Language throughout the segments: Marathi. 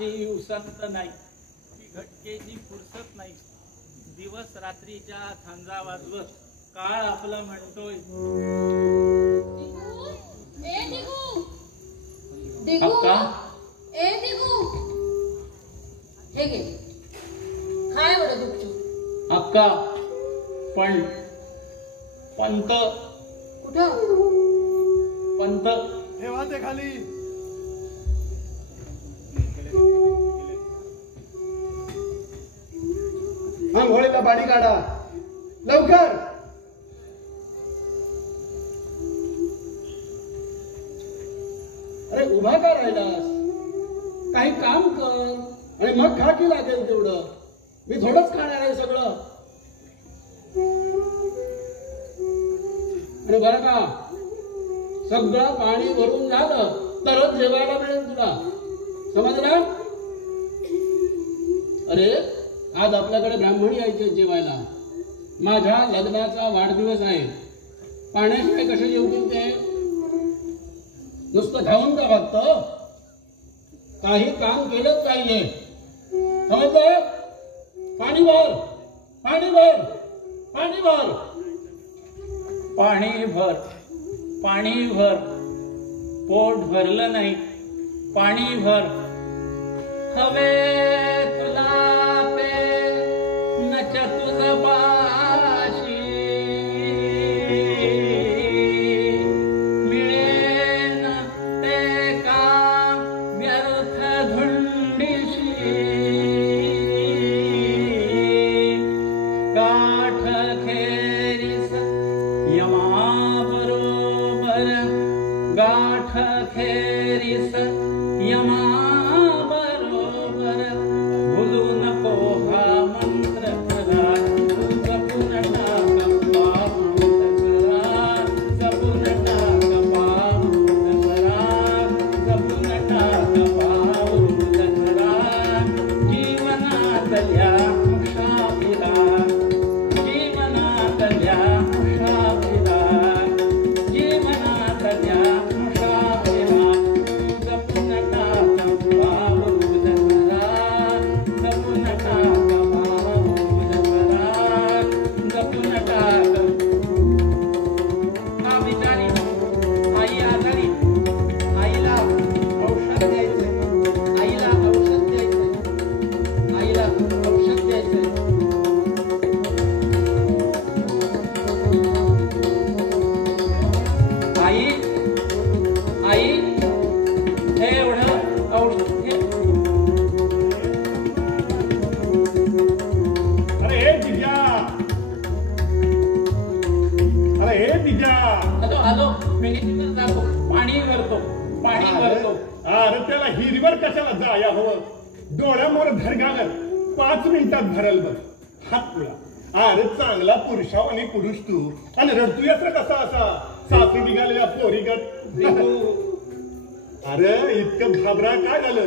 काची उसंत नाही, घटकेची फुरसत नाही, दिवस रात्रीच्या झांजा वाजवत काळ आपला म्हणतोय. अक्का, हे घे काय एवढं गुपचूप. अक्का पण पंत कुठं? पंत ठेवा ते खाली. आंघोळीला पाणी काढा लवकर. अरे उभा का राहिलास? काही काम कर आणि मग खा की लागेल तेवढं. मी थोडंच खाणार आहे सगळं. आणि बरं का, सगळं पाणी भरून झालं तरच जेवायला मिळेल तुला, समजलं? अरे आज आपल्याकडे ब्राह्मण यायचे जेवायला. माझ्या लग्नाचा वाढदिवस आहे. पाण्याशिवाय कसे जेवतील ते? नुसतं खाऊन का बघतं? काही काम केलंच पाहिजे, समजलं? पाणी भर, पाणी भर, पाणी भर. पाणी भर, पाणी भर. पोट भरलं नाही, पाणी भर. हवे तुला पे नच तुझ पाशी, मिळेन ते का व्यर्थ धुंडीशी. गाठ खेरीस यमा बरोबर, गाठ खेरीस यमा बरोबर. भुलू नको हा मंत्र खरा, जपून टाक पाऊल करा, जपून टाक पाऊल करा, जपून टाक पाऊल करा. जीवनातल्या मुसाफिरा, जीवनातल्या मुसाफिरा, जीवनातल्या मुसाफिरा. जपून टाक पाऊल करा, जपून टाक पाऊल करा, जपून टाक. हा बिचारी आई आजारी, आईला औषध द्यायचंय, आईला औषध द्यायचंय, आईला औषध द्यायचंय. आई, आई, हे एवढं औषध घे. अरे हे दिव्या, अरे हे दिव्या. हॅलो हॅलो, मी तिथं जातो, पाणी भरतो, पाणी भरतो. अरे त्याला हिरवर कशाला जाया हवं? डोळ्यामोर धरगागर 5 मिनिटात भरल बघ. हात तुला. अरे चांगला पुरुषावानी पुरुष तू, आणि रडतूयाच रे कसा असा सासू निघालेला पोरीगत. अरे इतकं घाबरा काय झालं?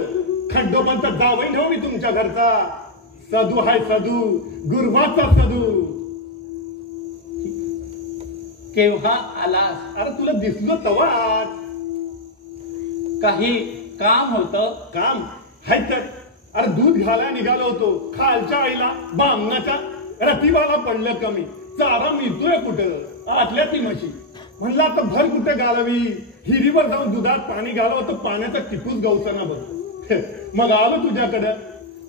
खंडोबांचा जावई नव्ह मी तुमच्या घरचा. सदू हाय सदू, गुरुवाचा सदू. केव्हा आलास? अरे तुला दिसलो तवाच. काही काम होतं? काम हाय तर. अरे दूध घालाय निघालो होतो. खालच्या आईला बामणाच्या रतिबाला पडलं कमी. चारा मिळतोय कुठं? आतल्या ती म्हशी. म्हणलं आता भर कुठे घालावी? हिरीवर जाऊन दुधात पाणी घालावं तर पाण्याचा टिपूस गवसना बघ. मग आलो तुझ्याकडं.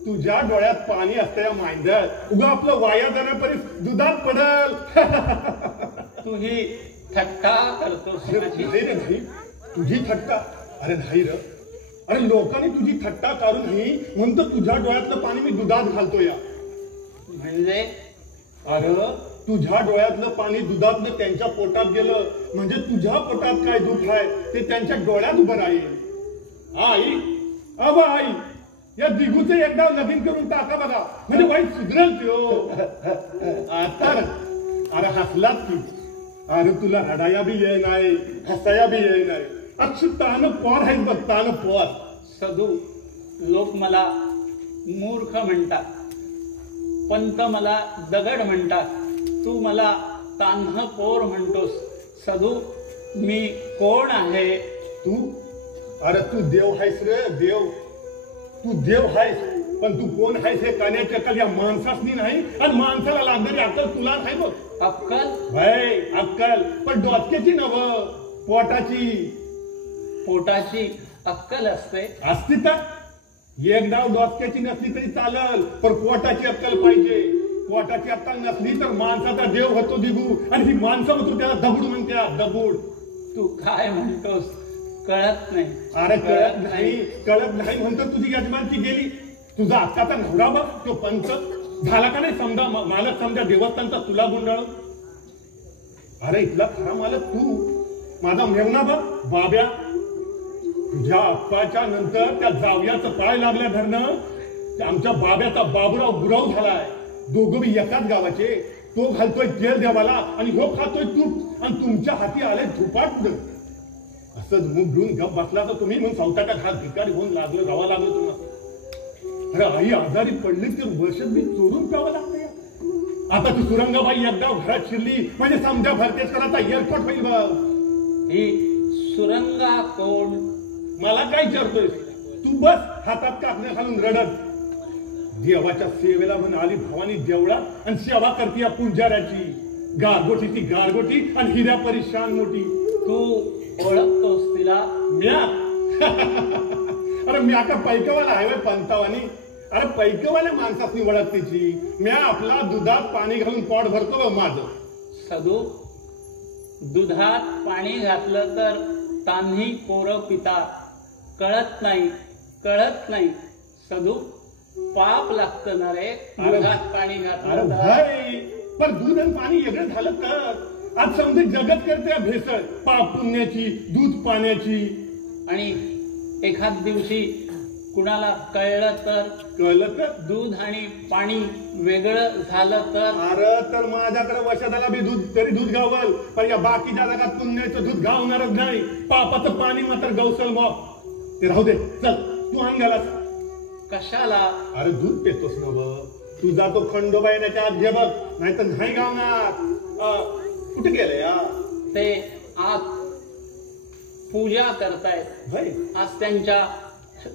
तुझ्या डोळ्यात पाणी असतं या मांजर. उगा आपलं वाया जाण्यापर्यंत दुधात पडल. तू ही थट्टा करतोस माझी. नाही रे भाई, तुझी थट्टा? अरे नाही र. अरे लोकांनी तुझी थट्टा काढू नये म्हणून तर तुझ्या डोळ्यातलं पाणी मी दुधात घालतो या. म्हणजे? अरे तुझ्या डोळ्यातलं पाणी दुधातलं त्यांच्या पोटात गेलं म्हणजे तुझ्या पोटात काय दुःख आहे ते त्यांच्या डोळ्यात उभं राहील. आई, अब आई, या दिगूचे एकदा लगीन करून टाका बघा, म्हणजे वाईट सुधरेल त्यो. आता अरे हसलात की. अरे तुला रडाया बी ये नाही, हसाया बी ये नाही. अक्षर तान पोर आहेत बघ, तान पोर. सदू, लोक मला मूर्ख म्हणतात, पंत मला दगड म्हणतात, तू मला तान्ह पोर म्हणतोस. सदू, मी कोण आहे? तू? अरे तू देव आहेस रे, देव. तू देव आहेस, पण तू कोण आहेस हे कळण्याची अक्कल या माणसासनी नाही, आणि माणसाला लागणारी अक्कल तुला नाही बघ. अक्कल भाई अक्कल पण डोक्याची नव, पोटाची. पोटाची अक्कल असते. असती तर एक डाव डोक्याची नसली तरी चालल, पण पोटाची अक्कल पाहिजे. पोटाची अक्कल नसली तर माणसाचा देव होतो दिगू, आणि ही माणसं होतो त्याला दगड म्हणतात, दगड. तू काय म्हणतोस कळत नाही. अरे कळत नाही म्हणतो. तुझी यजमानची गेली, तुझा आत्ताचा नवरा बघ, तो पंच झाला का नाही समजा मालक, समजा देवस्थानचा तुला गुंडाळ. अरे इथला खरा मालक तू, माझा मेवना बघ बाब्या. तुझ्या अप्पाच्या नंतर त्या जावयाचं पाय लागल्या धरणं, आमच्या बाब्याचा बाबूराव गुराव झालाय. दोघं बी एकाच गावाचे. तो घालतोय तेल देवाला आणि हो खातोय तूप, आणि तुमच्या हाती आले धुपाट. असंच मुख घेऊन गप बसला तर तुम्ही मग संताच्या घात भिकारी होऊन लागलं, राहावं लागलं तुम्हाला. अरे आई आजारी पडली तर वर्षात बी चोरून प्यावं लागतंय. आता ती सुरंगाबाई एकदा घरात शिरली म्हणजे समजा भरतेश्वराचा एअरपोर्ट होईल बघ. ही सुरंगा कोण? मला काय विचारतोय तू? बस हातात कापण्या घालून रडत. देवाच्या सेवेला म्हणून आली भवानी देवळा, आणि सेवा करते पुंजाऱ्याची. गारगोटी ती गारगोटी, आणि हिऱ्या परेशान मोठी. तू ओळखतोस तिला? म्या अरे म्या का पैकवाला आहे वय पंतावानी? अरे पैकवाल्या माणसाची ओळख तिची. म्या आपला दुधात पाणी घालून पोट भरतो माझं. सदू, दुधात पाणी घातलं तर तान्ही पोरं पितात. कळत नाही सदू, पाप लागतं ना रे दुधात पाणी अरे घातलं तर. भाई पण दूध आणि पाणी वेगळं झालं तर आज समजे जगत करते भेसळ, पाप पुण्याची, दूध पाण्याची. आणि एखाद दिवशी कुणाला कळलं तर दूध आणि पाणी वेगळं झालं तर. अरे तर माझ्याकडे वशादाला बी दूध तरी दूध गावल, पण या बाकीच्या जगात पुण्याचं दूध गावणारच नाही. पापाचं पाणी मात्र गवसल मग. ते राहू दे, चल तू अंगालास. कशाला? अरे दूध पेतोस ना बघ. तुझा तो खंडोबा येण्याच्या आत घे बघ, नाही तर नाही गावणार. कुठे गेले या? ते आज पूजा करतायत. भाई आज त्यांच्या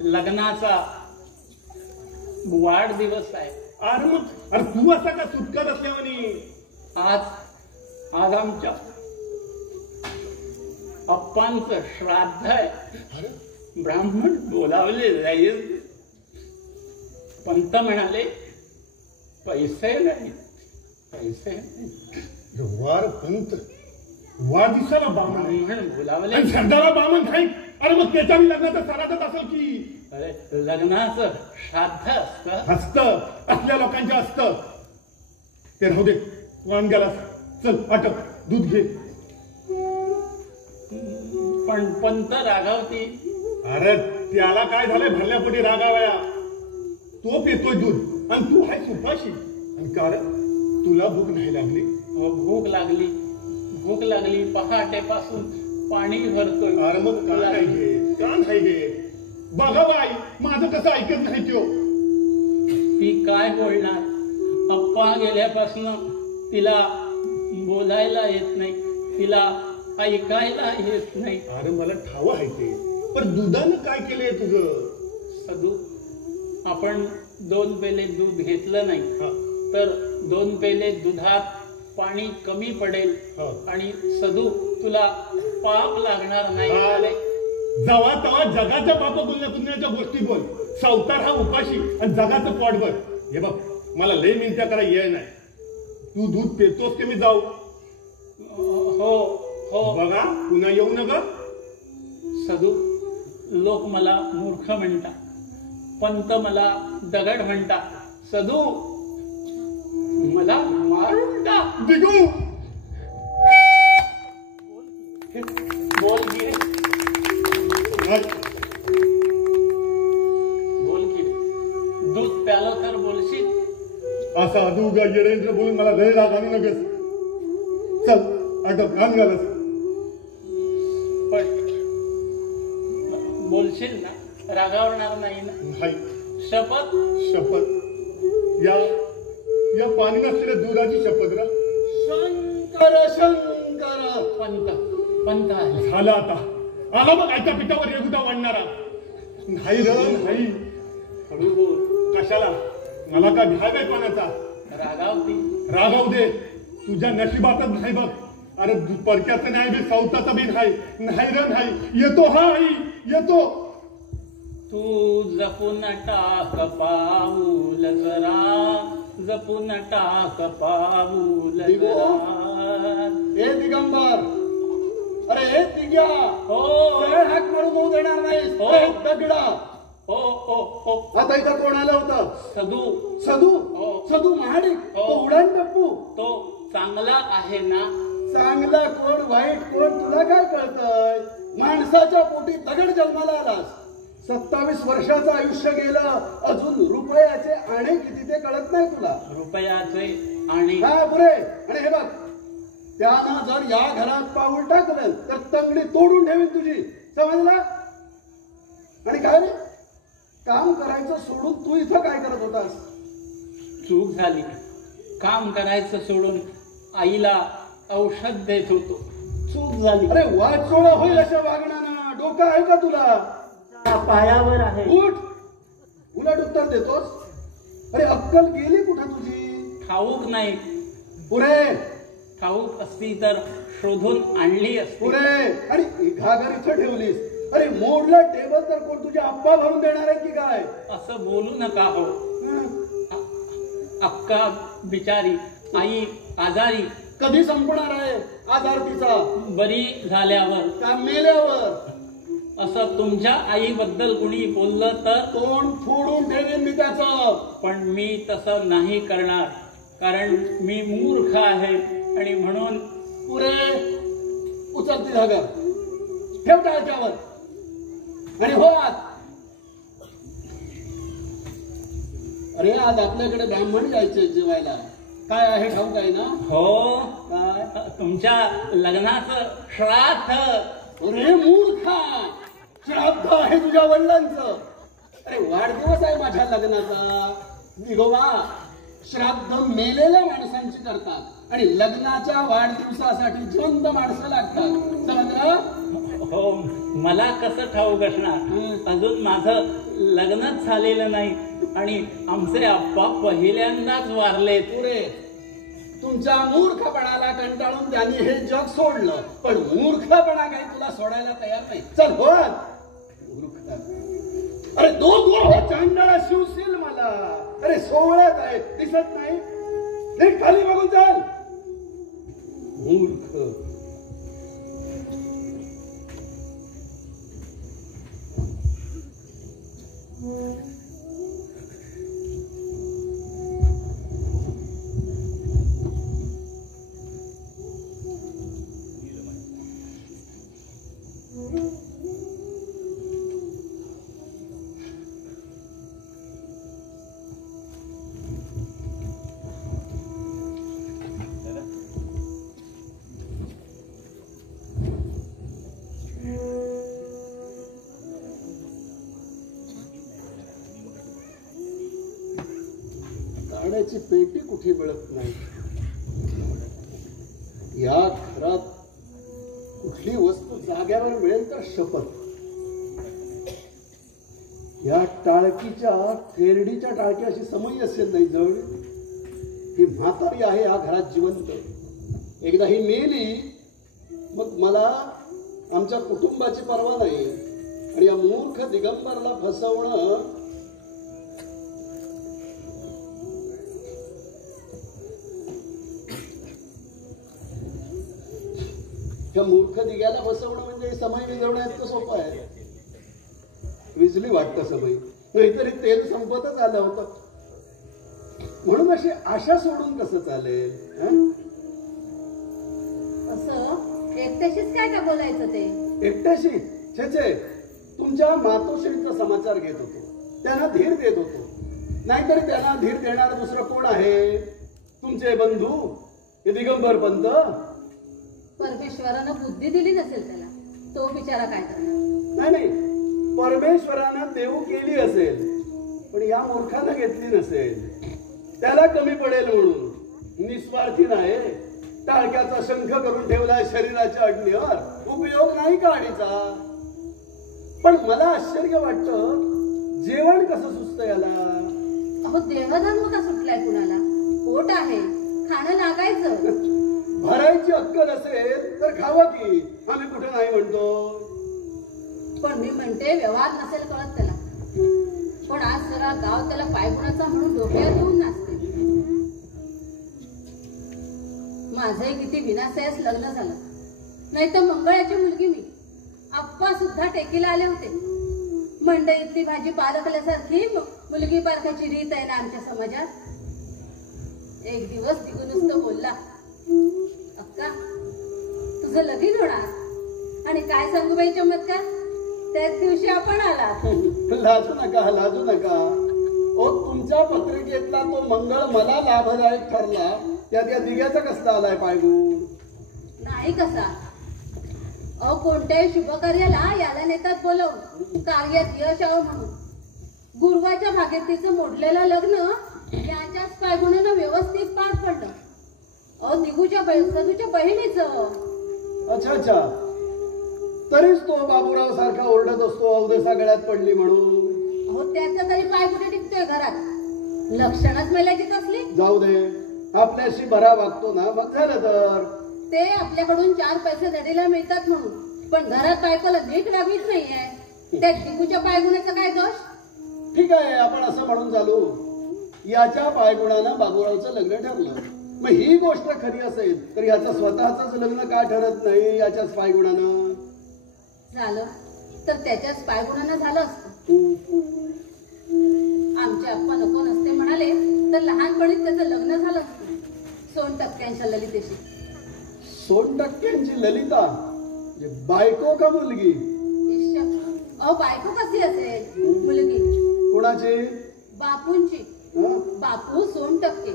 लग्नाचा वाढदिवस आहे. अरे तू असा का सुटकत असल्यावानी? आज आमच्या अप्पांचं श्राद्ध आहे. ब्राह्मण बोलावले जाईल. पंत म्हणाले पैसे नाही. वार पंत, वाढदिवसाला बामण ब्राह्मण बोलावले. आणि सरदारा बामण नाही. अरे मग त्याच्या लग्नाचं सरादत असेल की? अरे लग्नाचं श्राद्ध असतं. असतं, असल्या लोकांच्या असतं. ते राहू दे, तू आण गेलास. चल अटक, दूध घे. पण पंत रागावती. अरे त्याला काय झालंय भरल्यापोटी रागावया? तो पितोय दूध आणि तू आहेस उपाशी. आणि कारण तुला भूक नाही लागली? भूक लागली पहाटेपासून पाणी भरतोय. अरे मग का नाही घे? बघा बाई, माझं कसं ऐकत नाही त्यो. ती काय बोलणार? अप्पा गेल्यापासून तिला बोलायला येत नाही, तिला ऐकायला येत नाही. अरे मला ठाव आहे ते, पण दुधानं काय केलंय तुझं? सदू, आपण 2 पेले दूध घेतलं नाही तर 2 पेले दुधात पाणी कमी पडेल. आणि सदू, तुला पाप लागणार नाही. जवा तवा जगाच्या पाप पुण्याच्या गोष्टी बोल. सावकार हा उपाशी आणि जगाचं पोटभर. हे बघ, मला लय मिनत्या करा येय नाही. तू दूध पितोस की मी जाऊ? हो बघा, पुन्हा येऊ नका. सदू, लोक मला मूर्ख म्हणतात, पंत मला दगड म्हणतात. सदू, मला मारून टाक. दिगू बोल की दूध प्यालं तर बोलशील? असा अदुगा येरेंद्र बोलून मला लय राग आणू नकस. चल अटक, आण घालस. पण बोलशील ना? रागावणार नाही ना? नाही. शपथ? शपथ. या पाणी नसलेल्या दुधाची शपथ रा. शंकर पंत झालं आता. आला बघ आयच्या पिठावर एकुटा वाढणारा. नाही र नाही. हळू बोल. कशाला? मला का घ्याय बाई पाण्याचा? रागावती. रागावू दे, तुझ्या नशिबातच नाही बघ. अरे परक्याचं नाही बी, सौताचं बी नाही. नाही रे नाही. येतो हा आई, येतो. तू जपून टाक पाऊल जरा, जपून टाक पाऊल जरा. हे दिगंबर, अरे हे दिग्या, हो हाक मारून होऊ देणार नाही. हो. दगडा. हो हो हो. आता इथं कोण आलं होतं? सदू. सदू. हो. सदू महाडिक. हो. तो उडान टप्पू. तो चांगला आहे ना? चांगला कोण वाईट कोण तुला काय कळतंय? माणसाच्या पोटी दगड जन्माला आलास. 27 वर्षाचं आयुष्य गेलं, अजून रुपयाचे आणे किती ते कळत नाही तुला. रुपयाचे आणि हा पुरे. आणि हे बघ, त्यानं जर या घरात पाऊल टाकलं तर तंगडी तोडून ठेवीन तुझी, समजला? आणि काय रे, काम करायचं सोडून तू इथं काय करत होतास? चूक झाली. काम करायचं सोडून आईला औषध देत होतो. चूक झाली. अरे वाचोळा होईल अशा वागण्यानं. डोकं आहे का तुला? पायावर आहे. उठ. उलट उत्तर देतोस. अरे अक्कल गेली कुठं तुझी? ठाऊक नाही. पुरे. ठाऊक असती तर शोधून आणली असती. पुरे. आणि घागर इथं ठेवलीस. अरे मोडला टेबल तर कोण तुझे आप्पा भरून देणार आहे की काय? असं बोलू नका हो. हं. अक्का बिचारी, आई आजारी. कधी संपणार आहे आजार तिचा? बरी झाल्यावर. का मेल्यावर? असं तुमच्या आईबद्दल कुणी बोललं तर? तोंड फोडून ठेवेन मी त्याचं. पण मी तसं नाही करणार, कारण मी मूर्ख आहे. आणि म्हणून पुरे. उचलती घागर ठेव टाळक्यावर आणि हो आत. अरे आज आपल्याकडे ब्राह्मण जायचे जेवायला. काय आहे ठाऊक आहे ना? हो, काय? तुमच्या लग्नाचं श्राद्ध. अरे मूर्खा, श्राद्ध आहे तुझ्या वडिलांचं. अरे वाढदिवस आहे माझ्या लग्नाचा. निगोबा, श्राद्ध मेलेल्या माणसांची करतात आणि लग्नाच्या वाढदिवसासाठी जिवंत माणसं लागतात, समजलं? हो, मला कसं ठाऊक असणार? अजून माझं लग्नच झालेलं नाही आणि आमचे आप्पा पहिल्यांदाच वारले. पुरे. तुमच्या मूर्खपणाला कंटाळून त्यांनी हे जग सोडलं, पण मूर्खपणा काही तुला सोडायला तयार नाही. चल हो. मूर्ख. अरे दोघं चांदळा शिवशील मला. अरे सोहळ्यात आहे, दिसत नाही? नीट खाली बघून चाल. मूर्ख. गाड्याची पेटी कुठे मिळत नाही. या घरात कुठली वस्तू जाग्यावर मिळेल तर शपथ. या टाळकीच्या थेरडीच्या टाळक्याशी समई असेल नाही जवळ. ही म्हातारी आहे या घरात जिवंत. एकदा ही मेली मग मला आमच्या कुटुंबाची पर्वा नाही. आणि या मूर्ख दिगंबरला फसवणं त्या मूर्ख दिग्याला फसवणं म्हणजे समय विजवणं इतकं सोपं आहे. विजली वाटतं समय, नाहीतरी तेल संपतच आलं होतं. म्हणून अशी आशा सोडून कसं चालेल? असं एकट्याशीच काय का बोलायचं ते? एकट्याशी? छे, तुमच्या मातोश्रीचा समाचार घेत होतो, त्यांना धीर देत होतो. नाहीतरी त्यांना धीर देणार दुसरं कोण आहे? तुमचे बंधू हे दिगंबर पंत. परमेश्वरानं बुद्धी दिली नसेल त्याला, तो बिचारा काय करणार? नाही, परमेश्वरानं देव केली असेल, पण या मूर्खानं घेतली नसेल. त्याला कमी पडेल म्हणून निस्वार्थी नाही. टाळक्याचा शंख करून ठेवलाय शरीराच्या अडणीवर, उपयोग नाही काढीचा. पण मला आश्चर्य वाटतं, जेवण कसं सुचतं याला? अहो देहधर्म का सुटलाय कुणाला? पोट आहे, खाणं लागायचं. भरायची अक्कल असेल तर खावं की, आम्ही कुठे नाही म्हणतो. पण मी म्हणते व्यवहार नसेल कळत त्याला. पण आज जरा गाव त्याला पायगुणाचा म्हणून डोक्यावर घेऊन नाचते. माझंही किती विनासायास लग्न झालं, नाही तर मंगळाची मुलगी मी. आप्पा सुद्धा टेकीला आले होते. मंडईतली भाजी पालकल्यासारखी मुलगी पारखाची रीत आहे ना आमच्या समाजात. एक दिवस दिगू नुसतं बोलला, अक्का तुझं लगीन होणार. आणि काय सांगू बाई चमत्कार, त्याच दिवशी आपण आला. लाजू नका, लाजू नका. ओ तुमच्या पत्रिकेतला तो मंगळ मला लाभदायक ठरला, त्यात या दिग्याचा कसला आलाय पायगुण? नाही कसा. अहो कोणत्याही शुभकार्याला याला नेतात बोलवून, कार्यात यश यावं म्हणून. गुरुवाच्या भागीरथीचं मोडलेलं लग्न याच्याच पायगुणानं व्यवस्थित पार पडलं. अहो दिगूच्या सदूच्या बहिणीचं. अच्छा अच्छा, तरीच तो बाबूराव सारखा ओरडत असतो अवदसा गळ्यात पडली म्हणून. अहो त्याचा तरी पाय कुठे टिकतोय घरात? लक्षणच मेल्याची कसली. जाऊ दे, आपल्याशी बरा वागतो ना, मग झालं तर. ते आपल्याकडून 4 पैसे दडीला मिळतात म्हणून, पण घरात बायकोला नीट वागलीच नाहीये. त्या दिगूच्या पायगुणाचा काय दोष? ठीक आहे, आपण असं म्हणून चालू, याच्या पायगुणानं बाबूरावचं लग्न ठरलं. मग ही गोष्ट खरी असेल तर याचं स्वतःच लग्न का ठरत नाही याच्याच पायगुणानं? झालं तर त्याच्याच पायगुणानं झालं असतं. आमचे आप्पा नको नसते म्हणाले तर लहानपणीच त्याचं लग्न झालं असतं सोनटक्क्यांच्या ललितेशी. सोनटक्क्यांची ललिता बायको का मुलगी? अहो बायको कशी असेल? मुलगी. कोणाची? बापूंची. बापू सोनटक्के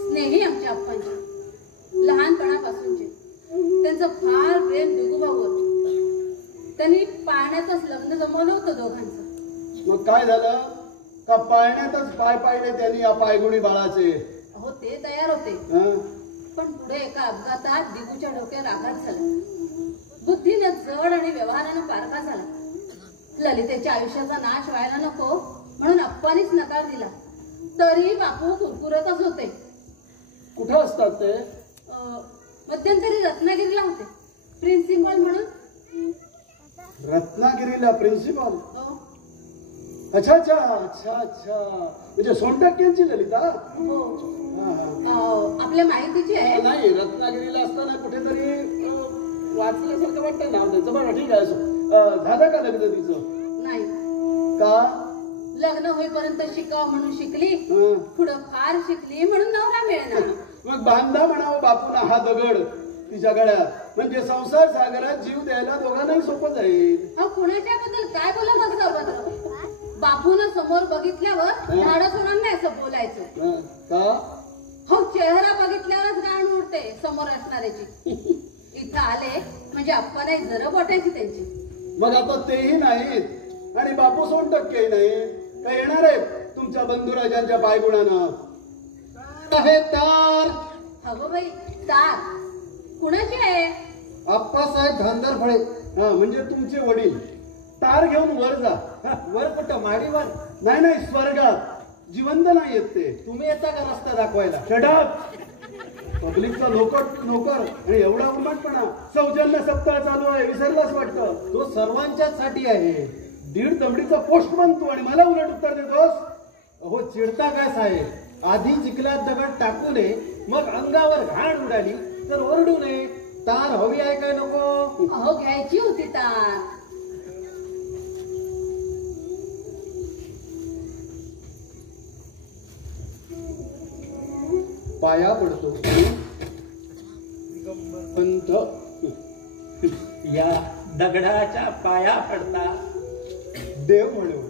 स्नेही आमच्या आप्पांचे, लहानपणापासूनचे. त्यांचं फार प्रेम दिगूभाऊवर. त्यांनी पाळण्यातच लग्न जमवलं होतं दोघांचं. मग काय झालं? का पाळण्यातच पाय पाडले त्यांनी या पायगुणी बाळाचे? अहो ते तयार होते, पण पुढे एका अपघातात दिगूच्या डोक्यावर आघात झाला. बुद्धीनं जड आणि व्यवहारानं पारखा झाला. ललितेच्या आयुष्याचा नाश व्हायला नको म्हणून अप्पानीच नकार दिला. तरी बापू कुरकुरतच होते. कुठं असतात ते? मध्यंतरी रत्नागिरीला होते, प्रिन्सिपल म्हणून. रत्नागिरीला प्रिन्सिपल? अच्छा अच्छा अच्छा अच्छा, म्हणजे सोनटक्क्यांची ललिता? हो, आपल्या माहितीची आहे. नाही, रत्नागिरीला असताना कुठेतरी वाचल्यासारखं वाटतं नाव त्याचं. बरं ठीक आहे, झालं का लग्न तिचं? नाही. का? लग्न होईपर्यंत शिकावं म्हणून शिकली, पुढं फार शिकली म्हणून नवरा मिळणार. मग बांधा म्हणावं बापूला हा दगड तिच्या गळ्यात, म्हणजे संसार सागरात जीव द्यायला दोघांनाही सोपं जाईल. अहो कुणाच्या बद्दल काय बोलत असतं? बापून समोर बघितल्यावर धाडस होणार नाही असं बोलायचं. का? हो चेहरा बघितल्यावरच गाण उडते समोर असणाऱ्याची. इथं आले म्हणजे अप्पाला एक जरा बोटायची त्यांची. मग आता तेही नाहीत आणि बापू सोनटक्केही नाही. काय येणार आहेत तुमच्या बंधुराजांच्या पायगुणानं? तार. अगो बाई, तार कुणाची आहे? आप्पासाहेब धांदरफळे, म्हणजे तुमचे वडील. तार घेऊन वर जा. वर कुठं? माडीवर? नाही नाही, स्वर्गात. जिवंत नाही येत ते. तुम्ही येता का रस्ता दाखवायला? शटाप. पब्लिकचा नोकर आणि एवढा उन्मटपणा. सौजन्य सप्ताह चालू आहे, विसरलाच वाटतं. तो सर्वांच्याच साठी आहे. 1.5 दमडीचा पोस्ट बनतो आणि मला उलट उत्तर देतोस. अहो चिडता काय साहेब? आधी चिखलात दगड टाकू नये, मग अंगावर घाण उडाली तर ओरडू नये. तार हवी आहे काय नको? अहो घ्यायची होती तार. पाया पडतो. पंत या दगडाच्या पाया पडता. देव म्हणून.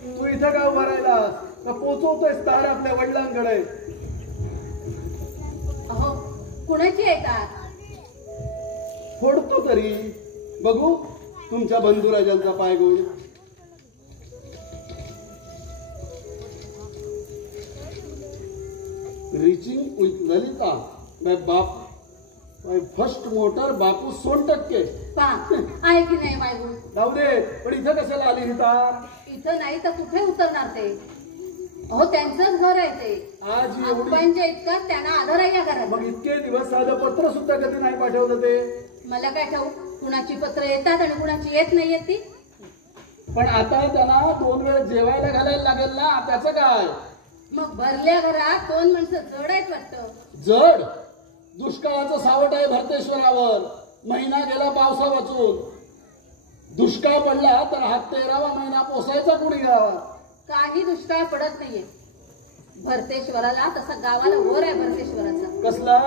तू इथं का उभा राहिलास? का पोचवतोय तार आपल्या वडिलांकडे? अहो कुणाची आहे तार? फोडतो तरी बघू तुमच्या बंधुराजांचा पायगुण. रिचिंग विथ ललिता बाय बाप बाय फर्स्ट मोटर बापू 100%. पा आहे की नाही बायको? जाऊ दे, पण इथं कशाला आली ही तार? इथं नाही तर कुठे उतरणार ते? अहो त्यांचंच घर आहे ते. आज एवढी आप्पांच्या इतका त्यांना आधार आहे या घरात. मग इतके दिवस साधं पत्र सुद्धा कधी नाही पाठवलं ते. मला काय ठाऊक कुणाची पत्र येतात आणि कुणाची येत नाही येत ती. पण आता त्यांना 2 वेळ जेवायला घालायला लागेल ना, त्याचं काय? मग भरल्या घरात 2 माणसं जड आहेत वाटतं. जड दुष्काळाचं सावट आहे भरतेश्वरावर. महिना गेला पावसा वाचून. दुष्काळ पडला तर हा 13वा महिना पोसायचा कुणी गावात? काही दुष्काळ पडत नाहीये भरतेश्वराला. तसा गावाला वर आहे भरतेश्वराचा. कसला?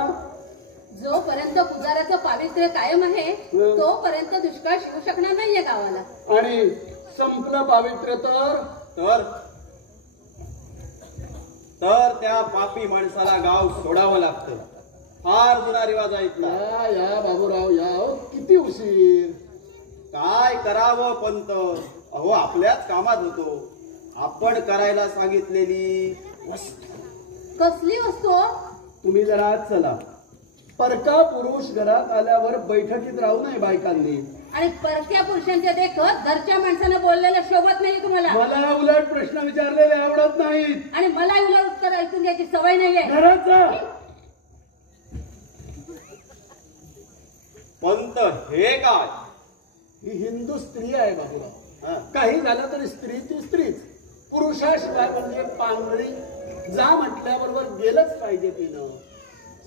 जोपर्यंत पुजाऱ्याचं पावित्र्य कायम आहे तोपर्यंत दुष्काळ शिवू शकणार नाहीये गावाला. आणि संपलं पावित्र्य तर त्या पापी माणसाला गाव सोडावं लागतं. फार जुना रिवाज आहे इथला. या बाबूराव या. अहो, किती उशीर. काय करावं पंत? अहो आपल्याच कामात होतो. आपण करायला सांगितलेली कसली वस्तू? तुम्ही जरा आज चला. परका पुरुष घरात आल्यावर बैठकीत राहू नये बायकांनी. आणि परक्या पुरुषांच्या देखत घरच्या माणसानं बोललेलं शोभत नाही तुम्हाला. मला उलट प्रश्न विचारलेले आवडत नाहीत. आणि मला उलट उत्तर ऐकून घ्यायची सवय नाहीये. घरात जा. पंत हे काय? ही हिंदू स्त्री आहे बाबूराव. काही झालं तरी स्त्री ती स्त्रीच. पुरुषाशिवाय म्हणजे पांढरी जा म्हटल्याबरोबर गेलंच पाहिजे तिनं.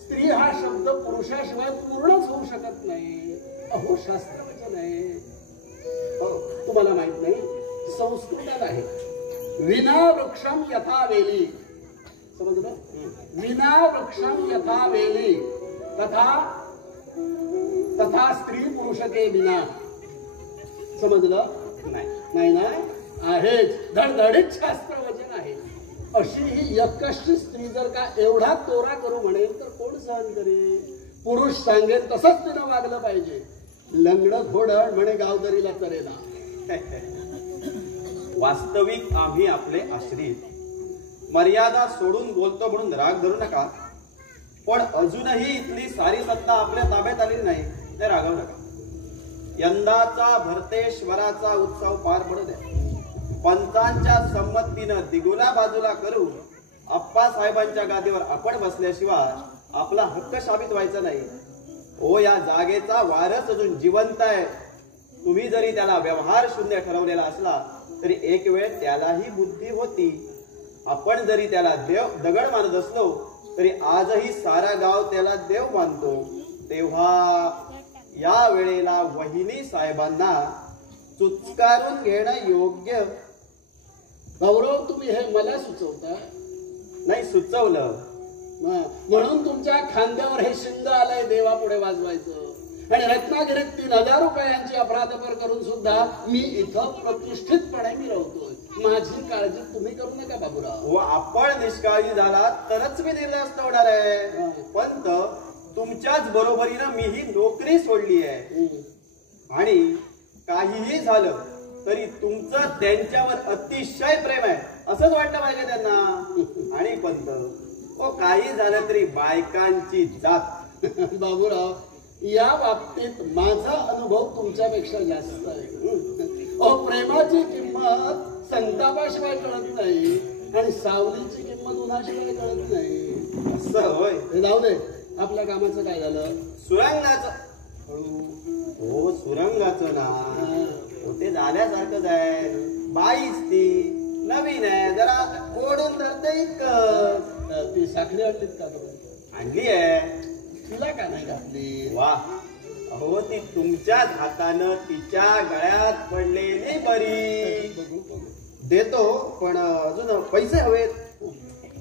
स्त्री हा शब्द पुरुषाशिवाय पूर्णच होऊ शकत नाही. अहो शास्त्रवचन आहे. तुम्हाला माहित नाही, संस्कृतात आहे विना वृक्षम यथा वेली. समजलं? विना वृक्षम यथा वेली तथा तथा स्त्री पुरुष के विना. समजलं? नाही ना? आहेच. धडधडीत शास्त्रवचन आहे. अशी ही यक्कशी स्त्री जर का एवढा तोरा करू म्हणेल तर कोण सहन करेल? पुरुष सांगेल तसंच तिनं वागलं पाहिजे. लंगडं घोडं म्हणे गावदरीला करेना. वास्तविक आम्ही आपले आश्रित. मर्यादा सोडून बोलतो म्हणून राग धरू नका. पण अजूनही इथली सारी सत्ता आपल्या ताब्यात आलेली नाही ते रागवू नका. यंदाचा भरतेश्वराचा उत्सव पार पडू द्या. पंचांच्या संमतीनं दिगुला बाजूला करून आप्पासाहेबांच्या गादीवर आपण बसल्याशिवाय आपला हक्क साबित व्हायचा नाही. ओ या जागेचा वारस अजून जिवंत आहे. तुम्ही जरी त्याला व्यवहार शून्य ठरवलेला असला तरी एक वेळ त्यालाही बुद्धी होती. आपण जरी त्याला देव दगड मानत असलो तरी आजही सारा गाव त्याला देव मानतो. तेव्हा या वेळेला वहिनी साहेबांना चुचकारून घेणं योग्य. गौरव तुम्ही हे मला सुचवता? नाही सुचवलं म्हणून तुमच्या खांद्यावर हे शिंद आलंय देवापुढे वाजवायचं. आणि रत्नागिरीत 3000 रुपयांची अपराधपर करून सुद्धा मी इथं प्रतिष्ठितपणे मिरवतोय. माझी काळजी तुम्ही करू नका बाबूराव. व आपण निष्काळजी झाला तरच मी निर्णस्त होणार आहे. पण तुमच्याच बरोबरीनं मी ही नोकरी सोडली आहे. आणि काहीही झालं तरी तुमचं त्यांच्यावर अतिशय प्रेम आहे असंच वाटलं पाहिजे त्यांना. आणि पंत काही झालं तरी बायकांची जात. बाबूराव या बाबतीत माझा अनुभव तुमच्यापेक्षा जास्त आहे. प्रेमाची किंमत संतापाशिवाय कळत नाही आणि सावलीची किंमत उन्हाशिवाय कळत नाही. असं होय? हे जाऊ दे. आपल्या कामाचं काय झालं? सुरंगाचं. हो सुरंगाचं ना ते झाल्यासारखंच आहे. बाईच ती नवीन आहे. जरा ओढून धरते इतकं. ती साखळी आणलीत का? आणली आहे. तिला का नाही घातली? वा. अहो ती तुमच्याच हातानं तिच्या गळ्यात पडलेली बरी. देतो पण अजून पैसे हवेत.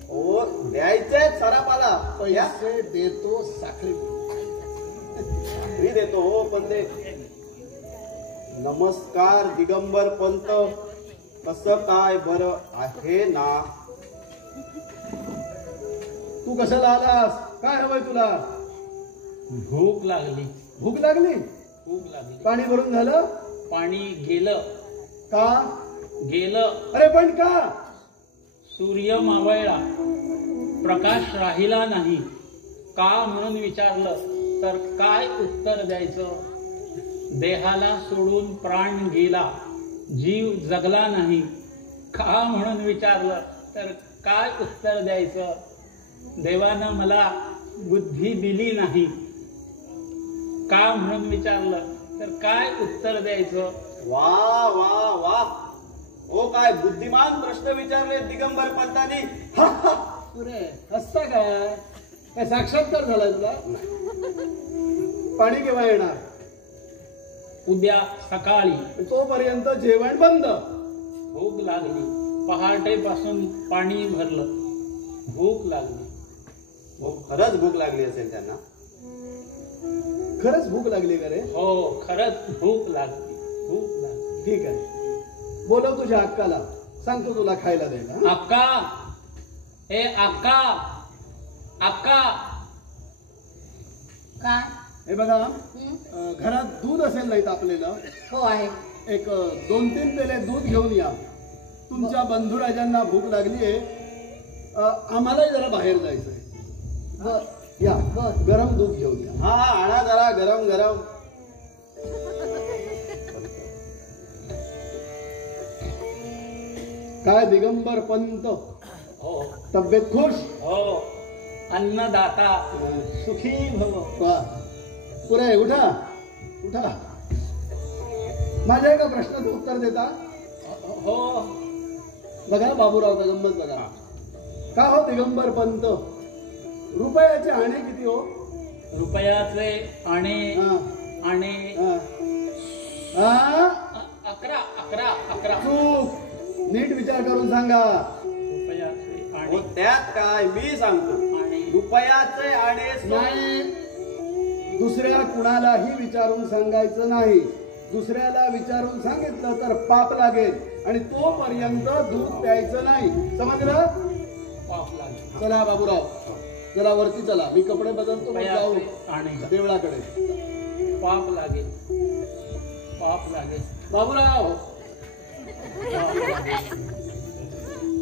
हो द्यायचे सरापाला. पैसे देतो. साखळी मी देतो. हो पण ते नमस्कार दिगंबर पंत कसं काय बरं आहे ना? तू कशाला आलास? काय हवंय तुला? भूक लागली. भूक लागली? भूक लागली. पाणी भरून झालं? पाणी गेलं. का गेलं? अरे पण का? सूर्य मावळला. प्रकाश राहिला नाही का म्हणून विचारलं तर काय उत्तर द्यायचं? देहाला सोडून प्राण गेला, जीव जगला नाही का म्हणून विचारलं तर काय उत्तर द्यायचं? देवानं मला बुद्धी दिली नाही का म्हणून विचारलं तर काय उत्तर द्यायचं? वा वा वा, ओ काय बुद्धिमान प्रश्न विचारले दिगंबर पंतांनी. पुरे हसता काय साक्षात्कार झाला तुला? पाणी केव्हा येणार? उद्या सकाळी. तोपर्यंत जेवण बंद. भूक लागली, पहाटेपासून पाणी भरलं, भूक लागली. खरंच भूक लागली असेल त्यांना. खरंच भूक लागली का रे? हो, खरंच भूक लागली, भूक लागली. ठीक आहे, बोलव तुझ्या अक्काला, सांगतो तुला खायला द्यायला. अक्का, ए अक्का, अक्का. काय? हे बघा, हं? घरात दूध असेल नाही तापलेलं, हो आहे. एक 2-3 पेले दूध घेऊन या. तुमच्या बंधुराजांना भूक लागलीये, आम्हालाही जरा बाहेर जायचंय. बर या, बर. गरम दूध घेऊन या. हा आणा जरा गरम गरम. काय दिगंबर पंत, हो तब्येत खुश? हो, अन्नदाता सुखी भव. वा, पुरे उठा उठा. माझ्या एका प्रश्नाचं उत्तर देता? हो. बघा बाबूराव, गंमत बघा. का हो दिगंबर पंत, रुपयाचे आणे किती हो? रुपयाचे आणे हा, आणे हा. हा? 11. चूक. नीट विचार करून सांगा. रुपयाचे हो आणे त्यात काय, मी सांगतो. आणे. रुपयाचे आणे नाही, दुसऱ्या कुणालाही विचारून सांगायचं नाही. दुसऱ्याला विचारून सांगितलं तर पाप लागेल आणि तोपर्यंत दूध प्यायचं नाही. समजलं? पाप लागेल. चला बाबूराव, जरा वरती चला, मी कपडे बदलतो, मग जाऊ रुपयाचे आणे देवळाकडे. पाप लागेल, पाप लागेल, बाबूराव,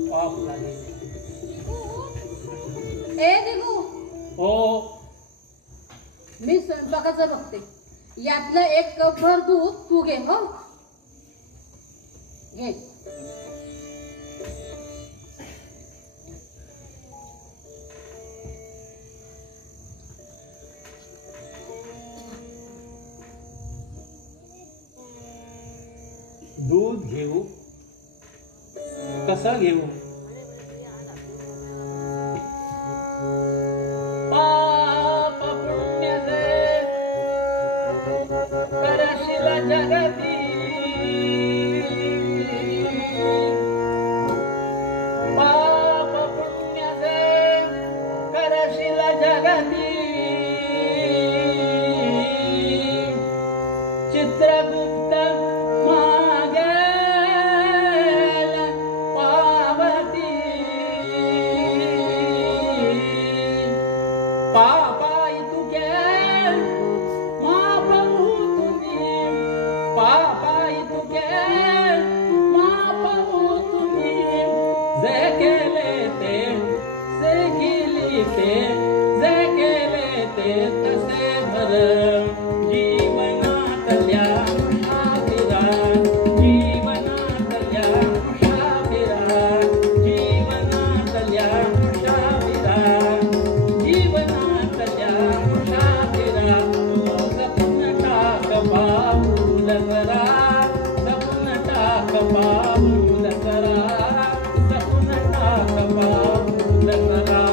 पाप लागेल. ए दिगू, हो. मी स्वयंपाकाचं बघते. यातलं 1 कपभर दूध तू घे. हो घे. दूध घेऊ, कसं घेऊ? पाप पुण्याचे करशील जगती, पाप पुण्याचे करशील जगती. चित्रगुप्त मागेल पावती, पापाई तुके मापवू तुम्ही, पापाई तुके मापवू तुम्ही. जे केले ते, जे केली ते, जे केले ते तसे भर. जीवनातल्या शाबिरा, जीवनातल्या शाबिरा, जीवनातल्या शाबिरा, जीवनातल्या शाबिरा. जपून टाक बाबूल करा, जपून टाक बाबूल करा, जपून टाक बाबूल करा.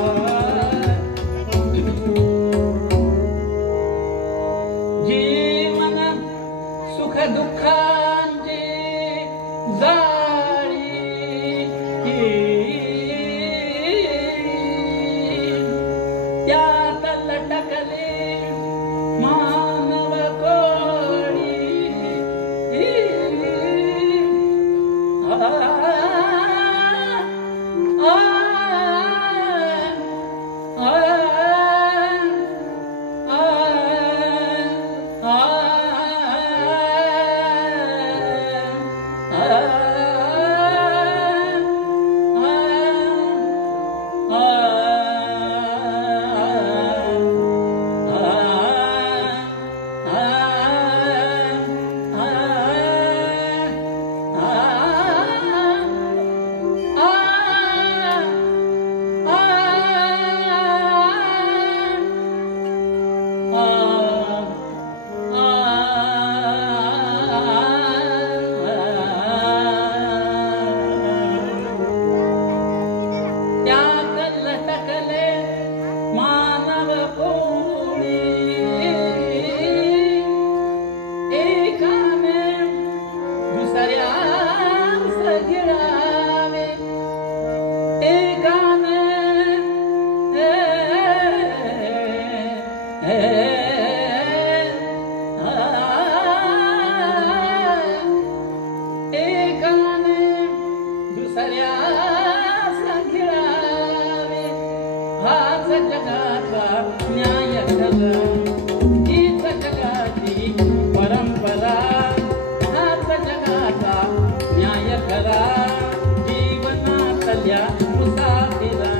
मुसाफिरा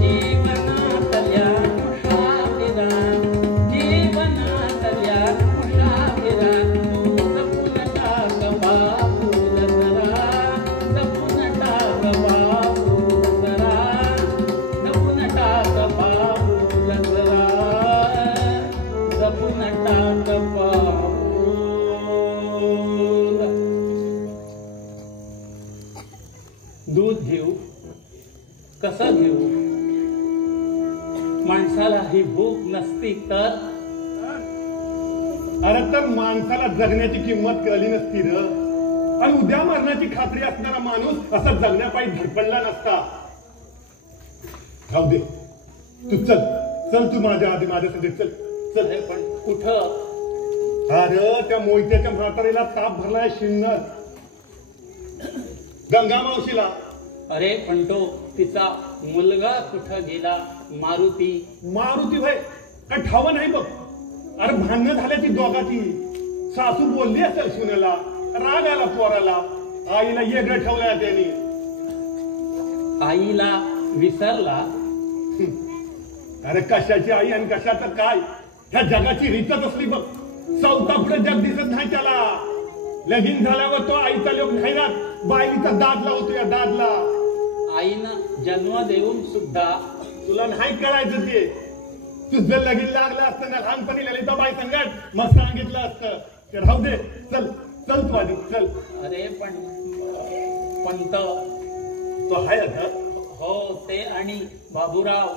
जीवनातल्या मुसाफिरा जीवनातल्या मुसाफिरा जपून टाक बाबूल जरा जपून टाक बाबूल जरा जपून टाक बाबूल जरा जपून टाक बाबूल. दूध घेऊ कसं घेऊ माणसाला ही भूक नसती तर अरे तर माणसाला जगण्याची किंमत कळली नसती र आणि उद्या मरण्याची खात्री असणारा माणूस असा जगण्यापायी धडपडला नसता. राहू दे तू चल चल तू माझ्या आधी माझ्यासाठी चल चल. अरे पण कुठं अरे त्या मोहित्याच्या म्हातारीला ताप भरलाय शिन्नर गंगा मावशीला. अरे पण तो तिचा मुलगा कुठं गेला मारुती. मारुती भाई काय ठावं नाही बघ. अरे भांडणं झाल्याची दोघाची सासू बोलली असेल सुनेला राग आला पोराला आईला वेगळं ठेवलंय त्यांनी. आईला विसरला. अरे कशाची आई आणि कशाचं काय ह्या जगाची रीतच असली बघ. चौथा पुढे जग दिसत नाही त्याला. लगीन झाल्यावर तो आईचा लोक नाही राहत बाईचा दाद लावतो या दादला. आईनं जन्म देऊन सुद्धा तुला नाही करायचं ते. तुझं लगीन लागलं असतं ना लहानपणी ललिता बाई संगत मग सांगितलं असतं. ते राहू दे चल चल तू आधी चल. अरे पण तो आहे आता. हो ते आणि बाबूराव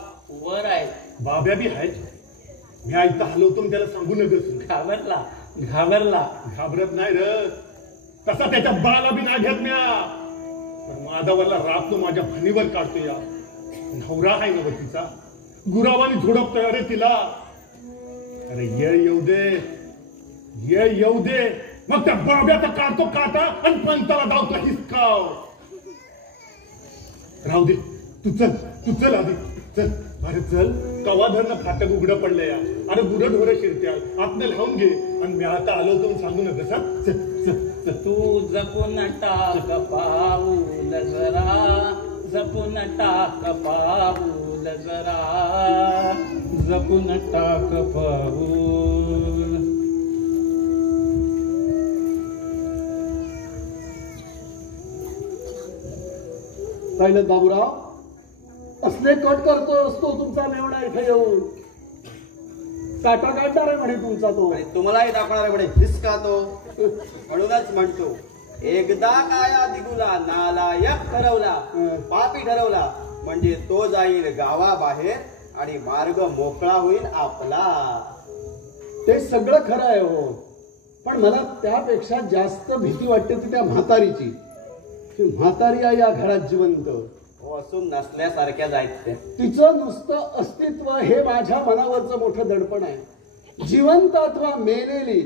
वर आहेत. बाब्या बी आहेत. मी आईचा हलवतो त्याला सांगू नका. घाबरला घाबरला. घाबरत नाही र तसा त्याच्या बाळाला बी नाही घेत म्या. पण माधवाला राबतो माझ्या फणीवर काढतो या. नवरा आहे ना तिचा गुरावानी झोडपतोय अरे तिला. अरे येऊ दे येऊ दे मग त्या बाब्याचा काढतो काटा आणि पंताला धावतो हिसकाव. राहू दे तू चल आधी चल. अरे चल कवा धरणं फाटक उघडं पडलंय. अरे गुरं ढोरं शिरत्या आपलं लावून घे आणि मी आता आलो तो सांगू नका. चल चल तू जपून टाक पाऊल जरा जपून टाक पाऊल जरा जपून टाक पाऊल. पाहिलं बाबूराव असले कट करतो असतो तुमचा मेवणा इथे येऊन. काटा काढणार आहे म्हणे तुमचा तो. आणि तुम्हालाही दाखवणार आहे म्हणे हिसका तो. म्हणूनच म्हणतो एकदा काया दिगुला नालायक ठरवला पापी ठरवला म्हणजे तो जाईल गावाबाहेर आणि मार्ग मोकळा होईल आपला. ते सगळं खरं आहे हो. पण मला त्यापेक्षा जास्त भीती वाटते ती त्या म्हातारीची. ती म्हातारी आहे या घरात जिवंत. हो असून नसल्यासारख्या जायचं. तिचं नुसतं अस्तित्व हे माझ्या मनावरचं मोठं दडपण आहे. जिवंत अथवा मेलेली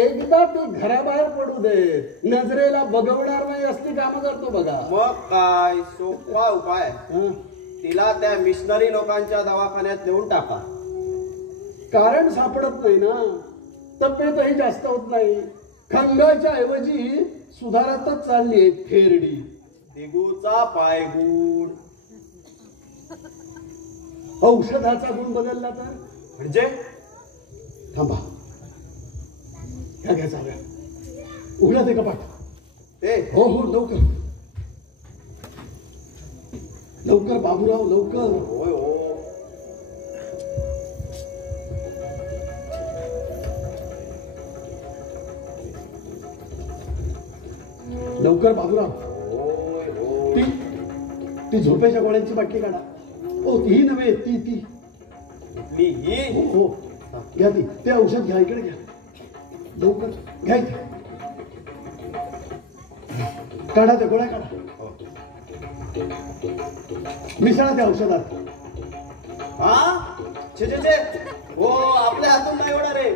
एकदा ती घराबाहेर पडू देत. नजरेला बघवणार नाही असली कामं करतो बघा. मग काय सोपा उपाय तिला त्या मिशनरी लोकांच्या दवाखान्यात नेऊन टाका. कारण सापडत नाही ना. तब्येतही जास्त होत नाही. खंगाच्या ऐवजी सुधारतच चालली आहे थेरडी. दिगूचा पायगुण औषधाचा गुण बदलला तर म्हणजे थांबा घ्या चाव्या. उघडा ते कपाट. हो हो लवकर लवकर बाबूराव लवकर. होय हो. लवकर बाबूराव. होय हो. ती झोपेच्या गोळ्यांची बाटली काढा. हो तीही नव्हे ती मी ही हो घ्या ती. ते औषध घ्या इकडे घ्या लवकर घ्या इथे. काढा त्या गोळ्या काढा. मिसळा त्या औषधात. हा छे छे छे. हो आपल्या हातून नाही होणार रे.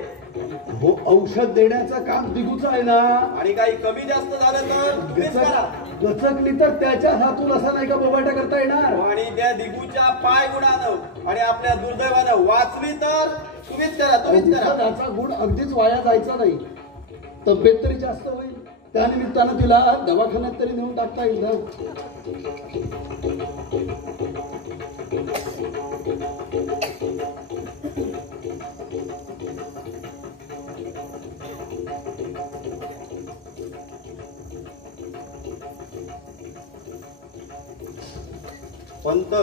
हो औषध देण्याचं काम दिगूचं आहे ना. आणि काही कमी जास्त झालं तर तुम्हीच करा. गचकली तर त्याच्या हातून असा नाही का बोबाटा करता येणार. आणि त्या दिगूच्या पाय गुणानं आणि आपल्या दुर्दैवानं वाचली तर तुम्हीच करा. औषधाचा गुण अगदीच वाया जायचा नाही. तब्येत तरी जास्त होईल. त्यानिमित्तानं तिला दवाखान्यात तरी नेऊन टाकता येईल ना. पंत,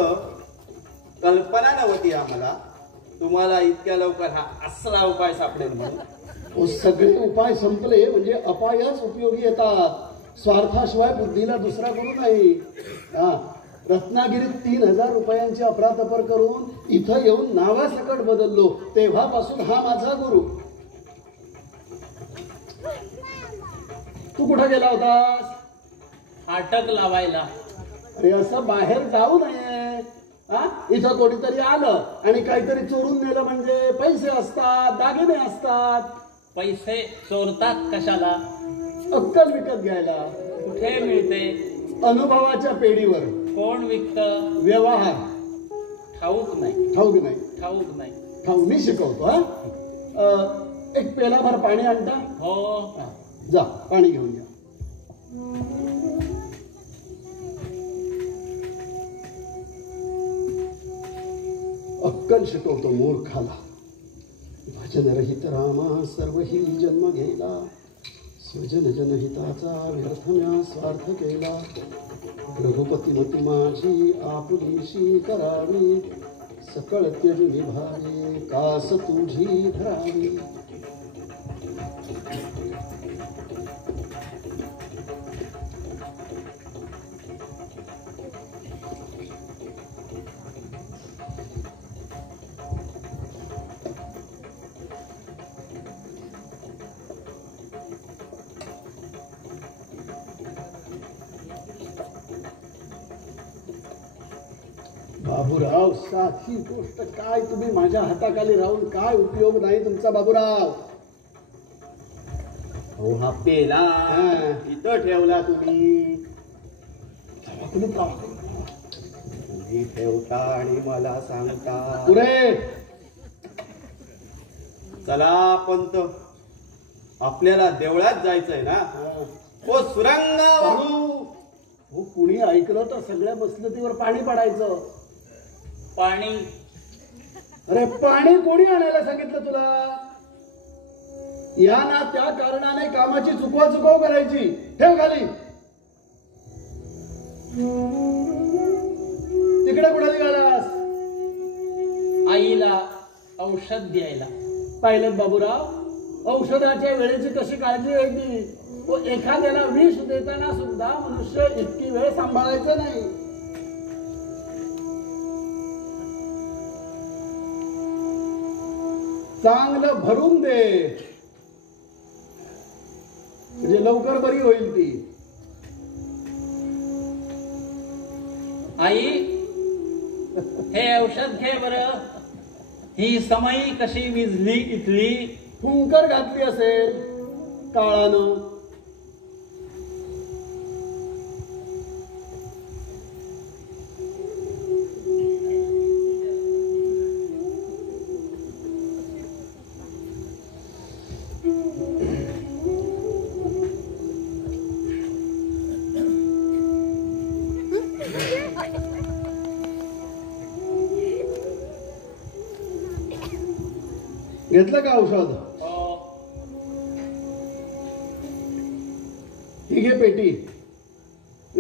कल्पना नव्हती आम्हाला तुम्हाला इतक्या लवकर हा असला उपाय सापडेल म्हणून. सगळे उपाय संपले म्हणजे अपायच उपयोगी येतात. स्वार्थाशिवाय बुद्धीला दुसरा गुरु नाही. रत्नागिरीत 3000 रुपयांची अफरातफर करून इथं येऊन नावासकट बदललो. तेव्हापासून हा माझा गुरु. तू कुठं गेला होतास? फाटक लावायला. अरे असं बाहेर जाऊ नये. इथं कोणीतरी आलं आणि काहीतरी चोरून नेलं म्हणजे पैसे असतात, दागिने असतात. पैसे चोरतात कशाला? अक्कल विकत घ्यायला. कुठे मिळते? अनुभवाच्या पेढीवर. कोण विकत? व्यवहार. ठाऊक नाही. ठाऊक नाही. ठाऊक नाही. ठाऊक मी शिकवतो. एक पेलाभर पाणी आणता? हो. जा पाणी घेऊन या. अक्कल शिकवतो मूर्खाला. भजन रहित रामा सर्व ही जन्म गेला. स्वजन जनहिताचा व्यर्थ म्या स्वार्थ केला. रघुपती मती माझी आपुलीशी करावी. सकळ त्यज विभावे कास तुझी धरावी. बाबूराव, साधी गोष्ट काय, तुम्ही माझ्या हाताखाली राहून काय उपयोग नाही तुमचा बाबूराव. हो हा पेला इथं ठेवला तुम्ही. तुम्ही ठेवता आणि मला सांगता. पुरे चला पंत, आपल्याला देवळात जायचंय ना. हो सुरंग. हो कुणी ऐकलं तर सगळ्या मसलतीवर पाणी पडायचं. पाणी? अरे पाणी कोणी आणायला सांगितलं तुला? या ना त्या कारणाने कामाची चुकवा करायची. ठेव खाली. तिकडे कुठे निघालास? आईला औषध द्यायला. पाहिलं बाबूराव, औषधाच्या वेळेची कशी काळजी घ्यायची. तो एखाद्याला विष देताना सुद्धा मनुष्य इतकी वेळ सांभाळायचं नाही. चांगलं भरून दे म्हणजे लवकर बरी होईल ती. आई, हे औषध घे बरं. ही समई कशी विजली इथली. फुंकर घातली असेल काळानं. घेतलं का औषध? ही घे पेटी.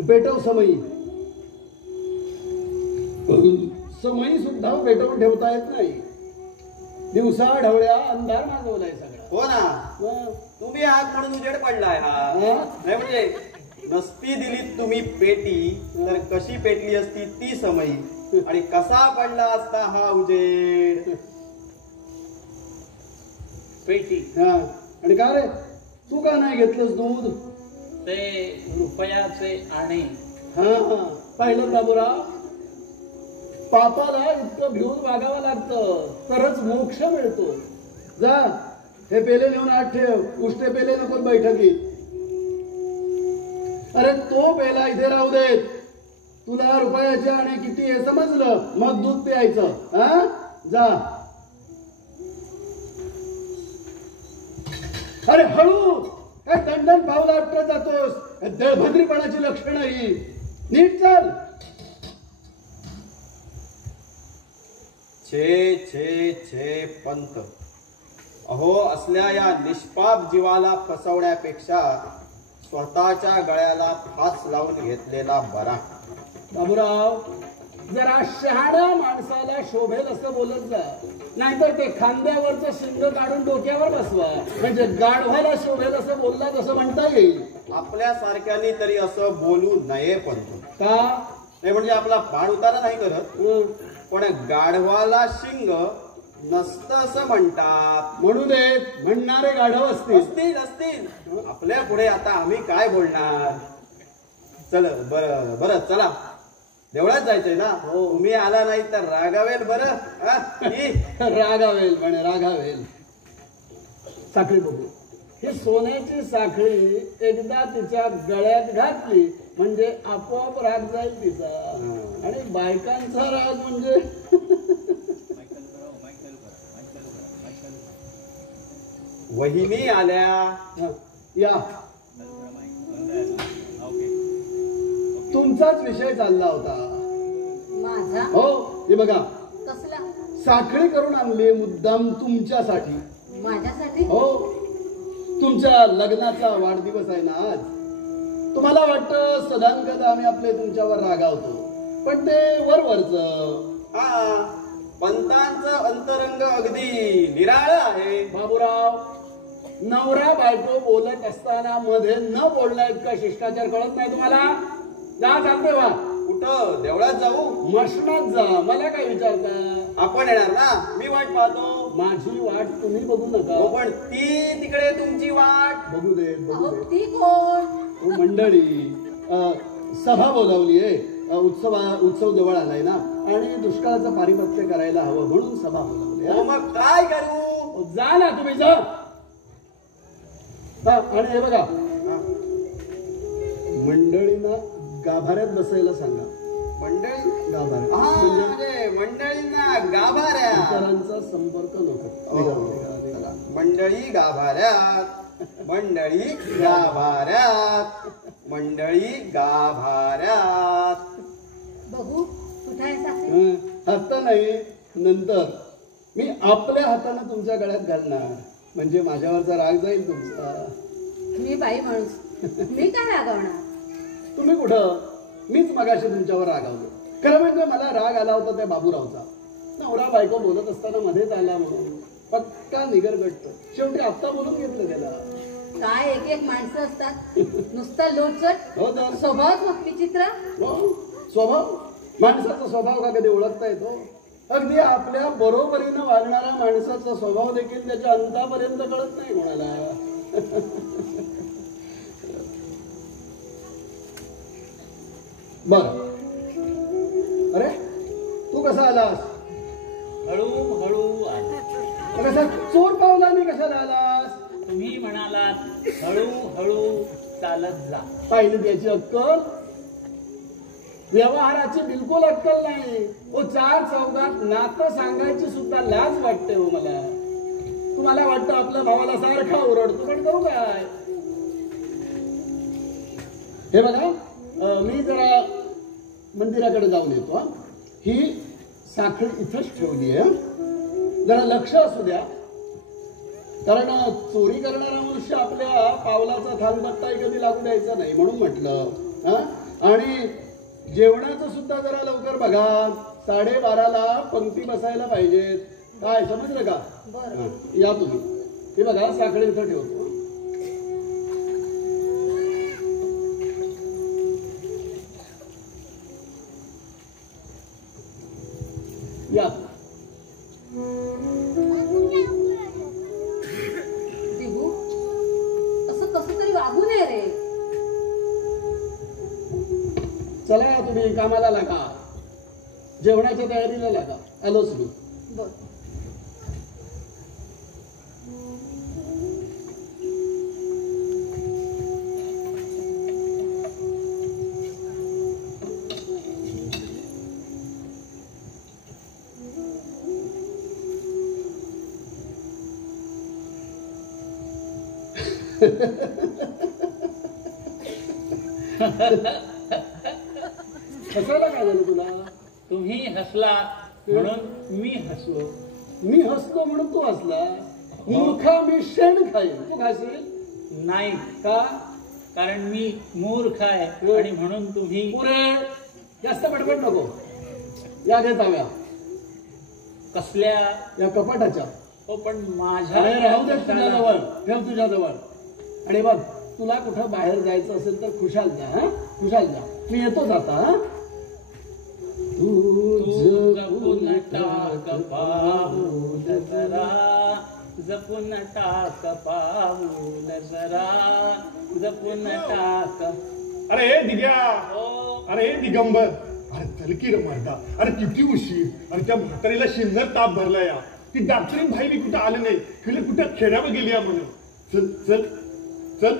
पेटव समई. समई सुद्धा पेटवून ठेवता येत नाही. दिवसा ढवळ्या अंधार मागवलाय सगळा. हो ना, तुम्ही आहात म्हणून उजेड पडलाय हा. नाही म्हणजे नसती दिलीत तुम्ही पेटी तर कशी पेटली असती ती समई आणि कसा पडला असता हा उजेड. पेटी. आणि का रे, तू का नाही घेतलंस दूध? ते रुपयाचे आणे. पाहिलं बाबूराव, पापाला इतकं भिवून वागावं लागतं तरच मोक्ष मिळतो. जा हे पेले नेऊन आत ठेव. उष्टे पेले नको बैठकीत. अरे तो पेला इथे राहू देत. तुला रुपयाचे आणे किती हे समजलं, मग दूध प्यायचं. जा. अरे हळू. काय दंडन पावला आपटत जातोस? दळभद्रीपणाची लक्षणं ही. नीट चाल. छे छे छे पंत, अहो असल्या या निष्पाप जीवाला फसवण्यापेक्षा स्वतःच्या गळ्याला फास लावून घेतलेला बरा. बाबूराव, जरा शहाण्या माणसाला शोभेल असं बोलत जा, नाहीतर ते खांद्यावरचं शिंग काढून डोक्यावर बसवा. म्हणजे गाढवाला शोभेल असं बोलला तसं म्हणता येईल. आपल्या सारख्यानी तरी असं बोलू नये पंत. का? नाही म्हणजे आपला पाण उतारा नाही करत, पण गाढवाला शिंग नसतं असं म्हणतात. म्हणू देत, म्हणणारे गाढव असतील. असतील असतील. आपल्या पुढे आता आम्ही काय बोलणार? चल बर बर चला, देवळात जायचंय ना. हो, तुम्ही आला नाही तर रागावेल. बरं रागावेल म्हणे, रागावेल. साखळी बघू. ही सोन्याची साखळी एकदा तिच्या गळ्यात घातली म्हणजे आपोआप राग जाईल तिचा. आणि बायकांचा राग म्हणजे वहिनी आल्या. या तुमचाच विषय चालला होता. माझा? हो, हे बघा, कसला? साखळी करून आणली मुद्दाम तुमच्यासाठी. माझ्यासाठी? हो, तुमच्या लग्नाचा वाढदिवस आहे ना आज. तुम्हाला वाटतं सदानकदा आम्ही आपले तुमच्यावर रागावतो, पण ते वरवरच. हा, पंतांचं अंतरंग अगदी निराळ आहे. बाबूराव, नवरा बायको बोलत असताना मध्ये न बोलण्या इतका शिष्टाचार कळत नाही तुम्हाला? जा, चालते वा. कुठं? देवळात जाऊ? मशनात जा. मला काय विचारता? आपण येणार ना, मी वाट पाहतो. माझी वाट तुम्ही बघू नका. हो, पण ती तिकडे तुमची वाट. बघू दे, बघू अहो, दे. ती कोण? हो, मंडळी, सभा बोलावली आहे. उत्सव जवळ आलाय ना, आणि दुष्काळाचं पारिपत्य करायला हवं म्हणून सभा बोलावली. हो, मग काय करू? जा ना तुम्ही, जा. आणि हे बघा, मंडळींना गाभाऱ्यात बसायला सांगा. मंडळी? गाभाऱ्यात हा, म्हणजे म्हणजे मंडळींना गाभाऱ्या. इतरांचा संपर्क नको. निघा, निघा, निघा. मंडळी गाभाऱ्यात, मंडळी गाभाऱ्यात, मंडळी गाभाऱ्यात. बघू, कुठे आहे साखळी? आता नाही, नंतर मी आपल्या हाताने तुमच्या गळ्यात घालणार. म्हणजे माझ्यावरचा राग जाईल तुमचा. मी बाई माणूस, मी काय रागवणार? तुम्ही कुठं? मीच मगाशी तुमच्यावर रागावलो. खरं म्हणजे मला राग आला होता त्या बाबूरावचा. नवरा बायको बोलत असताना मध्येच आला म्हणून पक्का निगरगट्ट. शेवटी आत्ता बोलून घेतलं त्याला. काय एक एक माणसं असतात, नुसतं लोटचट. हो तर. स्वभावच मग विचित्र. हो, स्वभाव. माणसाचा स्वभाव का कधी ओळखता येतो? अगदी आपल्या बरोबरीनं वागणाऱ्या माणसाचा स्वभाव देखील त्याच्या अंतापर्यंत कळत नाही कोणाला. बर, अरे तू कसा आलास? हळूहळू आले. कसा चोर पावलाने कशाला आलास? तुम्ही म्हणालात हळूहळू चालत जा. पाहिली त्याची अक्कल? व्यवहाराची बिलकुल अक्कल नाही. ओ, चार चौघात नातं सांगायची सुद्धा लाज वाटते हो मला. तुम्हाला वाटतं आपल्या भावाला सारखा ओरडतो, पण करू काय? हे बघा, मी जरा मंदिराकडे जाऊन येतो. ही साखळी इथंच ठेवली आहे. जरा लक्ष असू द्या, कारण चोरी करणारा मनुष्य आपल्या पावलाचा थांबपत्ता कधी लागू द्यायचा नाही म्हणून म्हटलं. आणि जेवणाचं सुद्धा जरा लवकर बघा. 12:30ला पंक्ती बसायला पाहिजेत. काय समजलं का? बरं. या तुम्ही. हे बघा, साखळी इथं ठेवतो. या. दिगू, असं कसं तरी वागू नये रे. चला तुम्ही कामाला लागा, जेवणाच्या तयारीला लागा. आलोच मी. बर. हसायला काय झालं तुला? तुम्ही हसला म्हणून मी हसलो. मी हसलो म्हणून तू हसला. मूर्खा मी शेण खाईन, तू खाशील नाही, का? कारण मी मूर्ख आहे आणि म्हणून तुम्ही. पुरे जास्त बडबड नको. या घे चाव्या कसल्या? या कपाटाच्या. हो पण माझ्या राहू दे तुझ्याजवळ, ठेव तुझ्याजवळ. आणि बघ, तुला कुठं बाहेर जायचं असेल तर खुशाल जा. हा, खुशाल जा. मी येतोच आता. हा, जपून टाक पाऊल जरा, जपून टाक पाऊल जरा, जपून टाक. अरे हे दिग्या, हो अरे हे दिगंबर, अरे चल की रे मर्दा. अरे किती उशीर. अरे त्या म्हातारीला शिंदर ताप भरला या. ती डॉक्टरीन भाई बी कुठं आले नाही. तिला कुठं खेड्यावर गेली या म्हणून. चल चल चल.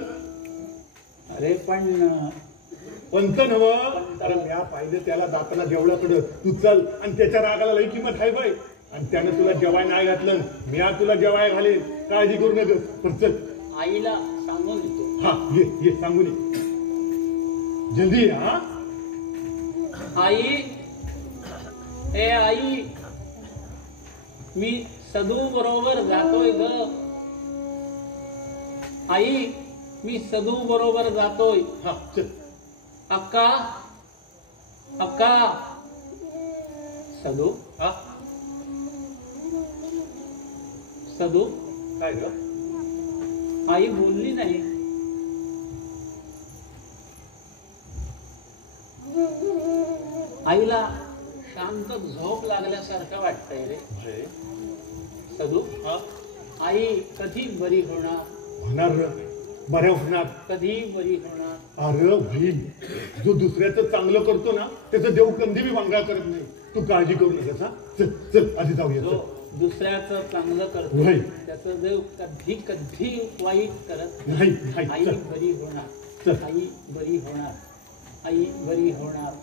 अरे पण पंत नव. अरे म्या पाहिजे त्याला दाताला जेवढ्याकडं. तू चल. आणि त्याच्या रागाला लई किंमत आहे बाई. आणि त्यानं तुला जेवाय नाही घातलं, म्या तुला जेवाय घालेन. काळजी करू नका. पण चल आईला सांगून येतो. हा ये ये सांगून ये. जल्दी ये. हा आई, ए आई, मी सदू बरोबर जातोय ग. आई, मी सदू बरोबर जातोय. हा चल. अक्का, अक्का. सदू. हा सदू. काय ग? आई बोलली नाही. आईला शांत झोप लागल्यासारखं वाटतंय रे. सदू. आई कधी बरी होणार? होणार र, बऱ्या होणार. कधी बरी होणार? अरे भाई, जो दुसऱ्याचं चांगलं करतो ना त्याचं देव कधी बी वांगळा करत नाही. तू काळजी करू नकोस. हा चल चल आधी जाऊया. जो दुसऱ्याचं चांगलं करतो नाही. त्याचं देव कधी कधी वाईट करत नाही आई नाही. चल. बरी होणार. चल. आई बरी होणार. आई बरी होणार.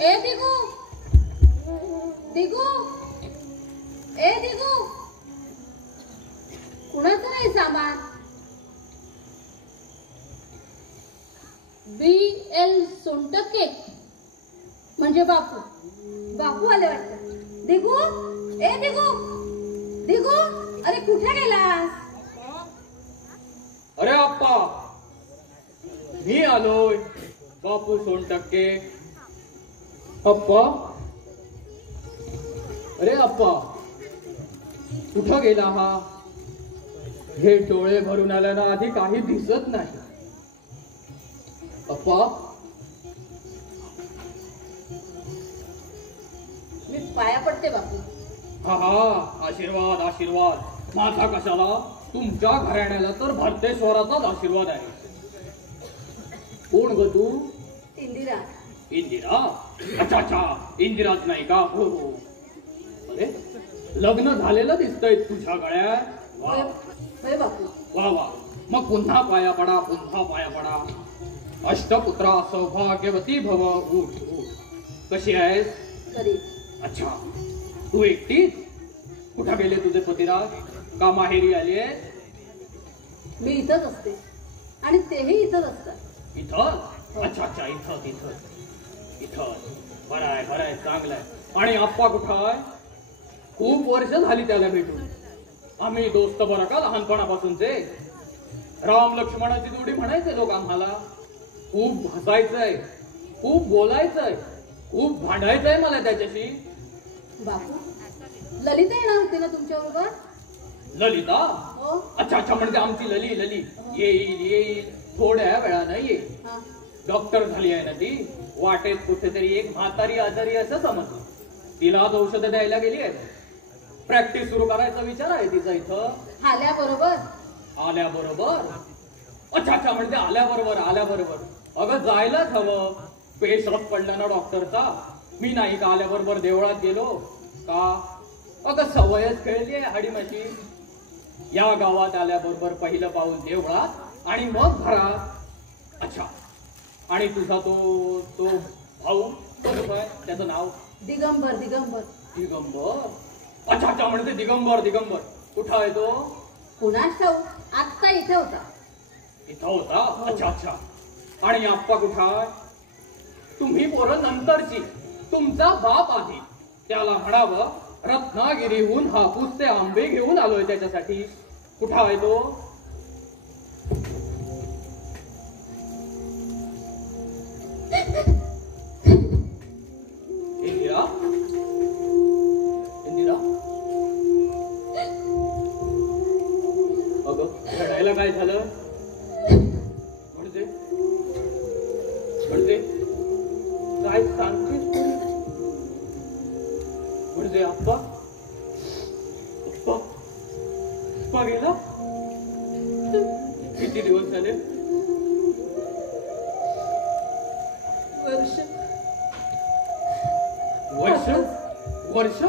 ए दिगू, दिगू, ए दिगू, कुणाचं नाही सामान? BL सोनटक्के म्हणजे बापू. बापू आले वाटतं. दिगू, ए दिगू, दिगू, अरे कुठे गेलास? अरे अप्पा, मी आलोय. बापू सोनटक्के. अप्पा, अरे अप्पा, कुठं गेला हा? हे डोळे भरून आल्यानं आधी काही दिसत नाही. अप्पा, मी पाया पडते बापू. हा हा, आशीर्वाद आशीर्वाद. माझा कशाला, तुमच्या घराण्याला तर भारतेश्वराचाच आशीर्वाद आहे. कोण ग तू? इंदिरा. इंदिरा? अच्छा अच्छा, इंदिराच नाही का? हो हो. अरे लग्न झालेलं दिसतंय तुझ्या गळ्यात. वा होय बापू. वा वा. मग पुन्हा पाया पडा, पुन्हा पाया पडा. अष्टपुत्रा सौभाग्यवती भव. उठ उठ. कशी आहेस? तरी अच्छा, तू एकटीच? कुठं गेले तुझे पतिराज? का माहेरी आली आहे? मी इथंच असते आणि तेही इथंच असतात. इथं? अच्छा अच्छा, इथं इथं इथं. बरं आहे, चांगलं आहे. आणि आप्पा कुठं आहे? खूप वर्ष झाली त्याला भेटून. आम्ही दोस्त बरं का, लहानपणापासूनचे. राम लक्ष्मणाची जोडी म्हणायचे लोक आम्हाला. खूप हसायचंय, खूप बोलायचंय, खूप भांडायचंय मला त्याच्याशी. बापू, ललिता येणार होती ना तुमच्या बरोबर? ललिता? हो. अच्छा अच्छा, म्हणजे आमची लली येईल येईल, थोड्या वेळानं येईल. हा. डॉक्टर झाली आहे ना ती. वाटेत कुठेतरी एक म्हातारी आजारी असं समजलं. तिलाच औषध द्यायला गेली आहे. प्रॅक्टिस सुरू करायचा विचार आहे तिचा इथं. आल्याबरोबर? आल्याबरोबर? अच्छा अच्छा, म्हणजे आल्याबरोबर. अगं जायलाच हवं. पेशरफ पडला ना डॉक्टरचा. मी नाही का आल्याबरोबर देवळात गेलो का? अगं सवयच खेळली आहे हाडीमाची. या गावात आल्याबरोबर पहिलं पाऊल देवळात आणि मग घरात. अच्छा, आणि तुझा तो तो भाऊ कसं आहे, त्याचं नाव? दिगंबर. दिगंबर दिगंबर. अच्छा अच्छा, म्हणते दिगंबर. दिगंबर कुठं आहे तो? कुणास ठाऊक, आत्ता इथे होता. इथं होता. अच्छा अच्छा. आणि आप्पा कुठं आहे? तुम्ही पोरं नंतरची, तुमचा बाप आहे. त्याला म्हणावं रत्नागिरीहून हापूसचे आंबे घेऊन आलोय त्याच्यासाठी. कुठं आहे तो? इंदिरा, इंदिरा, अगं रडायला काय झालं? म्हणते म्हणते काय सांगतेस तू? म्हणजे आप्पा आप्पा आप्पा गेला? किती दिवस झाले? वर्ष वर्ष वर्ष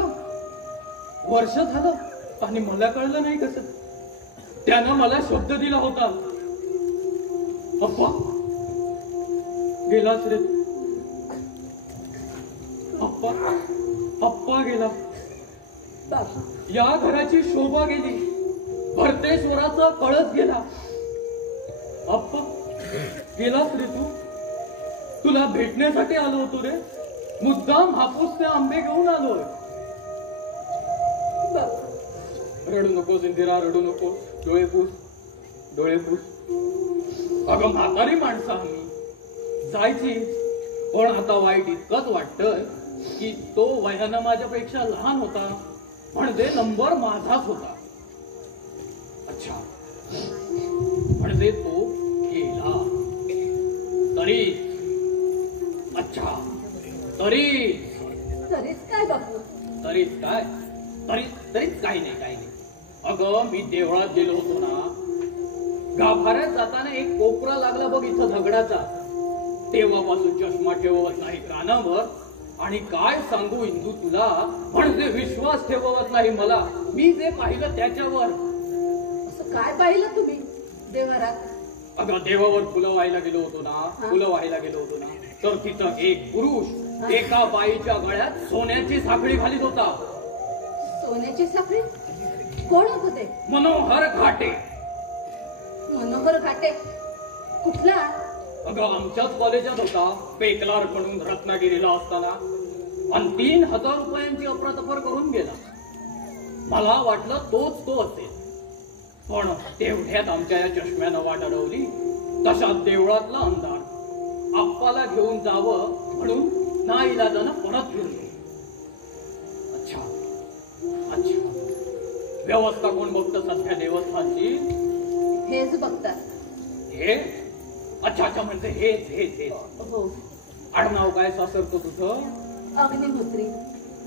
वर्ष झालं आणि मला कळलं नाही कसं? त्यानं मला शब्द दिला होता. अप्पा गेलाच रे. अप्पा अप्पा गेला. या घराची शोभा गेली. भरतेश्वराचा कळस गेला. अप्पा गेलास रे तू. तुला भेटण्यासाठी आलो होतो रे. मुद्दाम हापूसचे आंबे घेऊन आलोय. रडू नकोस इंदिरा, रडू नकोस. डोळे पुस, डोळे पुस. अगं म्हातारी माणसं आम्ही, जायची. पण आता वाईट इतकंच वाटतंय की तो वयानं माझ्यापेक्षा लहान होता, म्हणजे नंबर माझाच होता. अच्छा, म्हणजे तो गेला तरी. अच्छा, तरीच काय बापू? तरीच काय? तरीच काही नाही, काही नाही. अगं मी देवळात गेलो होतो ना, गाभाऱ्यात जाताना एक कोपरा लागला बघ इथं दगडाचा. तेव्हापासून चष्मा ठेवत नाही कानावर. आणि काय सांगू इंदू तुला, म्हणजे विश्वास ठेवत नाही मला मी जे पाहिलं त्याच्यावर. असं काय पाहिलं तुम्ही देवारात? अगं देवावर फुलं व्हायला गेलो होतो ना, फुलं व्हायला गेलो होतो ना, तर तिथं एक पुरुष एका बाईच्या गळ्यात सोन्याची साखळी घालीत होता. सोन्याची साखळी? कोण होत ते? मनोहर घाटे. मनोहर घाटे कुठला? अगं आमच्याच कॉलेजात होता, पेकलार म्हणून रत्नागिरीला असताना. आणि 3,000 रुपयांची अफरातफर करून गेला. मला वाटलं तोच तो असेल. पण तेवढ्यात आमच्या या चष्म्यानं वाट अडवली. तशात देवळातला अंधार. आप्पाला घेऊन जावं म्हणून नाईलाजानं परत फिरलो. अच्छा अच्छा, व्यवस्था कोण बघतं सध्या देवस्थानची? हेच बघतात. हे? अच्छा अच्छा, म्हणजे हेच हेच हेच. हो. आडनाव काय सासरतो तुझं? अग्निहोत्री.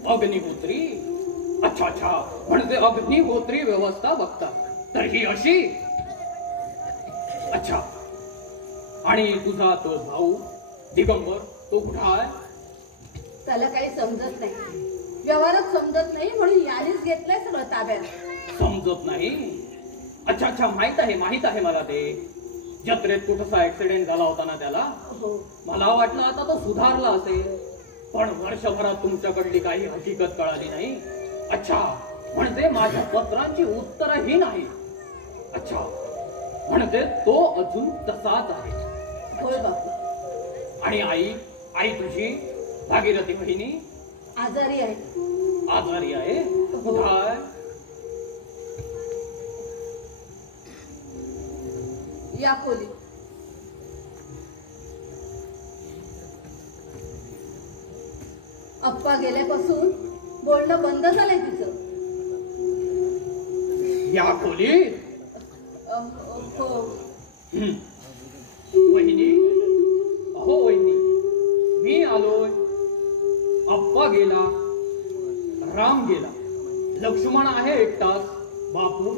अग्निहोत्री. अच्छा अच्छा, म्हणजे अग्निहोत्री व्यवस्था बघतात. तर ही अशी. अच्छा, आणि तुझा तो भाऊ दिगंबर तो कुठं आहे? त्याला काही समजत नाही, व्यवहारात समजत नाही, म्हणून यानेच घेतलंय सगळं ताब्यात. समजत नाही? अच्छा अच्छा, माहित आहे मला ते. जत्रेत कुठचा ऍक्सिडेंट झाला होता ना त्याला. हो. मला वाटलं आता तो सुधारला असेल, पण वर्षभरात तुमच्याकडली काही हकीकत कळाली नाही. अच्छा, म्हणजे माझ्या पत्रांची उत्तरही नाही. अच्छा, म्हणजे तो अजून तसाच आहे. होय बापू. आणि आई तुझी भागीरथी बहिणी आजारी आहे. आजारी आहे? काय? या खोली. अप्पा गेल्यापासून बोलणं बंद झालंय तिचं. या खोली? हो. वहिनी, अहो वहिनी, मी आलोय. अप्पा गेला, राम गेला, लक्ष्मण आहे एकटाच. बापू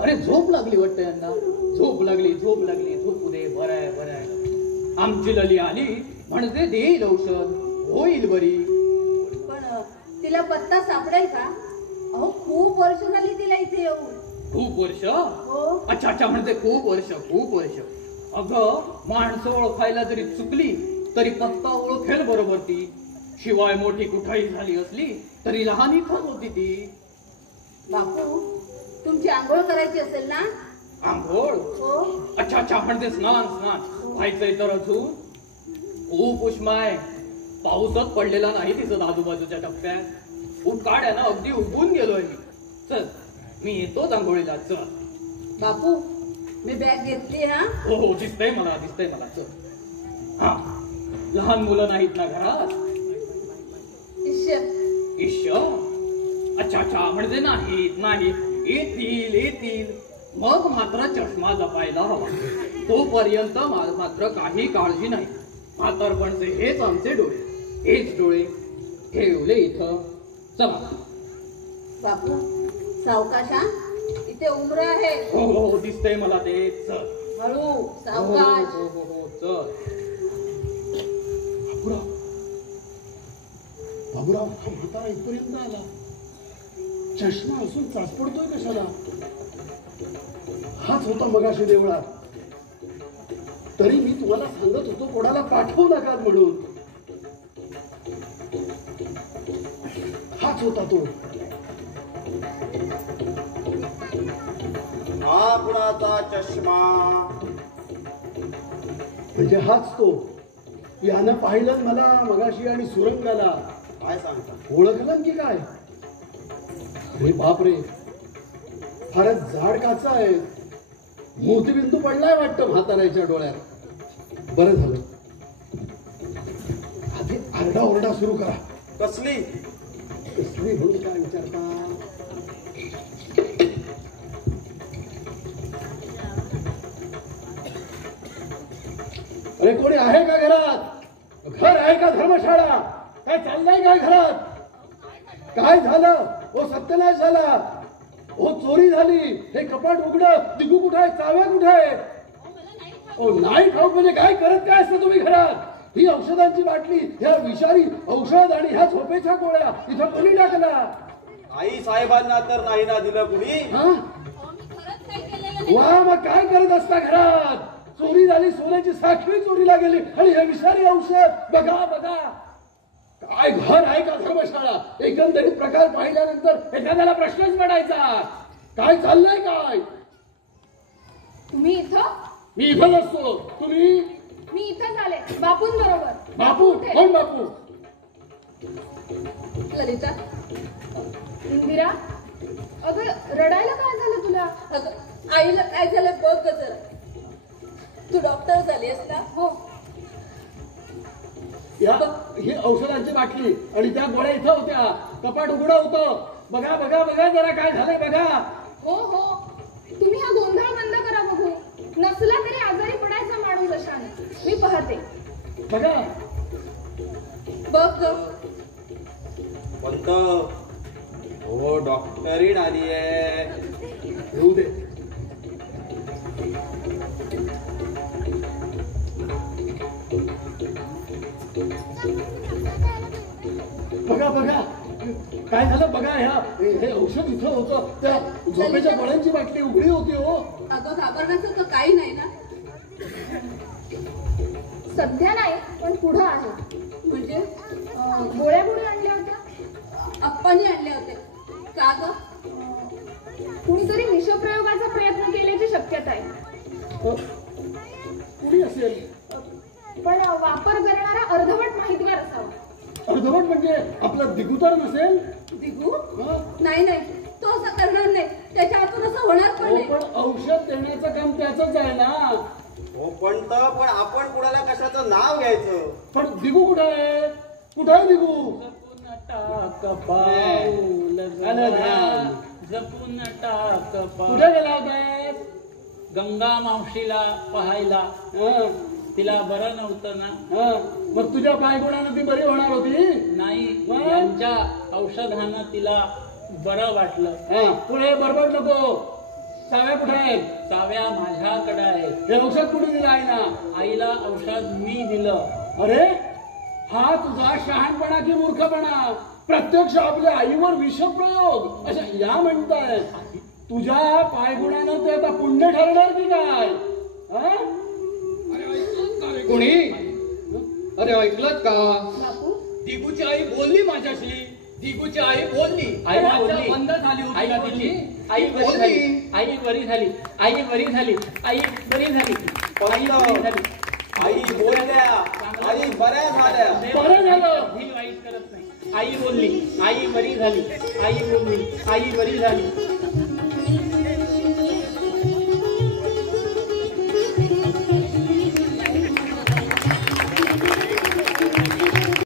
अरे झोप लागली वाटतं यांना. झोप लागली. झोपू दे. बरं. आमची लली आली म्हणजे देईल औषध, होईल बरी. पण ते तिला पत्ता सापडेल का? अहो खूप वर्ष झाली तिला इथे येऊन. खूप वर्ष? हो. अच्छा अच्छा, म्हणजे खूप वर्ष, खूप वर्ष. अगं माणसं ओळखायला जरी चुकली तरी पत्ता ओळखेल बरोबर ती. शिवाय मोठी कुठाई झाली असली तरी लहान इथंच होती ती. बापू तुमची आंघोळ करायची असेल ना? आंघोळ? हो. अच्छा अच्छा, म्हणजे स्नान स्नान व्हायचंय तर अजून खूप उष्माय. पाऊसच पडलेला नाही तिथं आजूबाजूच्या टप्प्यात. ऊन काढ्यानं अगदी उगून गेलोय मी. चल मी येतोच आंघोळीला. चल बापू मी बॅग घेतली हा. हो हो, दिसतंय मला, दिसतंय मला. चल. हा, लहान मुलं नाहीत ना घरात? इश्य? अच्छा अच्छा, म्हणजे नाहीत नाहीत. येतील येतील. मग मात्र चष्मा जपायला हवा. तोपर्यंत मात्र काही काळजी नाही. म्हातारपणचे हेच आमचे डोळे, हेच डोळे ठेवले इथं. चला. बापू सावकाश, इथे उमर आहे. हो हो, दिसतंय मला ते. चल हळू सावकाश. हो हो हो, चल. बाबूराव, हा म्हातारा इथपर्यंत आला. चष्मा असून चाचपडतोय कशाला? हाच होता मगाशी देवळात. तरी मी तुम्हाला सांगत होतो कोणाला पाठवू नका म्हणून. हाच होता तो. हा कुणाचा चष्मा? म्हणजे हाच तो. यानं पाहिलं मला मगाशी आणि सुरंगाला. काय सांगता? ओळखलं की काय? अरे बापरे, फारच जाड काचा आहे. मोतीबिंदू पडलाय वाटतं म्हाताऱ्याच्या डोळ्यात. बरं झालं, आधी आरडा ओरडा सुरू करा. कसली? कसली म्हणून काय विचारता? अरे कोणी आहे का घरात? घर आहे का धर्मशाळा? काय चाललंय काय घरात? काय झालं? ओ सत्यनाश झाला. ओ चोरी झाली. हे कपाट उघडं. दिगू कुठे आहे? चाव्या कुठे आहे? ओ नाही ठाऊक म्हणजे काय करत काय असतं तुम्ही घरात? ही औषधांची बाटली, ह्या विषारी औषध आणि ह्या झोपेच्या गोळ्या इथं कोणी टाकला? आई साहेबांना तर नाही ना दिलं कुणी? हा? वा, मग काय करत असता घरात? चोरी झाली, सोन्याची साखळी चोरीला गेली आणि हे विषारी औषध. बघा बघा, काय घर आहे का धर्मशाळा? एकंदरीत प्रकार पाहिल्यानंतर एखाद्याला प्रश्नच पडायचा. काय चाललंय काय? तुम्ही इथं? मी इथंच असतो. तुम्ही? मी इथंच आले बापूंबरोबर. बापू? कोण बापू? ललिता. इंदिरा, अगं रडायला काय झालं तुला? अगं आईला काय झालं बघ ग जरा. तू डॉक्टर झालीस ना? हो. या ही औषधांची बाटली आणि त्या गोळ्या इथं होत्या. कपाट उघडं होतं. बघा बघा बघा जरा काय झालंय बघा. हो हो, तुम्ही हा गोंधळ बंद करा बघू. नसला तरी आजारी पडायचा माणूस अशाने. मी पाहते. बघा बघ ग. पंत, हो डॉक्टरीण आली आहे. येऊ दे. बघा बघा काय झालं बघा. हे औषध इथं होतं. त्या झोपेच्या गोळ्यांची बाटली उघडी होती. हो अगं घाबरण्याचं काही नाही ना? सध्या नाही, पण पुढं आहे. म्हणजे गोळ्या गोळ्या आणल्या होत्या. अप्पांनी आणले होते का ग? कुणीतरी विषप्रयोगाचा प्रयत्न केल्याची शक्यता आहे. कुणी असेल? पण वापर करणारा अर्धवट माहितगार असावा. अर्धवट म्हणजे आपला दिगू तर नसेल? दिगू? हं? नाही नाही, तो असं करणार नाही. त्याच्या हातून असं होणार पण हो, नाही. पण औषध देण्याचं काम त्याचंच आहे ना. हो पंत, पण आपण कुणाला कशाचं नाव घ्यायचं? पण दिगू कुठं आहे? कुठं आहे दिगू? टाक पाऊल आलं ध्यान. जपून टाक पाऊल. कुठे गेला होता? गंगा मावशीला पाहायला. हं, तिला बरं नव्हतं ना? हं. मग तुझ्या पायगुणानं ती बरी होणार होती? नाही, मग? यांच्या औषधानं तिला बरं वाटलं. हं, पुढे बडबड नको. चाव्या कुठे आहेत? चाव्या माझ्याकडे आहेत. हे औषध कुठे दिलं आहे ना? आईला औषध मी दिलं. अरे हा तुझा शहाणपणा की मूर्खपणा? प्रत्यक्ष आपल्या आईवर विषप्रयोग अशा या म्हणतायत. तुझ्या पायगुणानं ते आता पुण्य ठरणार की काय? हा? कोणी? अरे ऐकलत का? बापू दिगूची आई बोलली माझ्याशी. दिगूची आई बोलली. आई वाचा बोलली. बंद झाली होती ना तिची. आई बरी बोलली. झाली. आई बरी झाली. आई बरी झाली. आई बरी झाली. आई बरी झाली. आई बोलल्या, आई बऱ्या झाल्या. बरं झालं. ही वाईट करत नाही. आई बोलली. आई बरी झाली. आई बोलली. आई बरी झाली.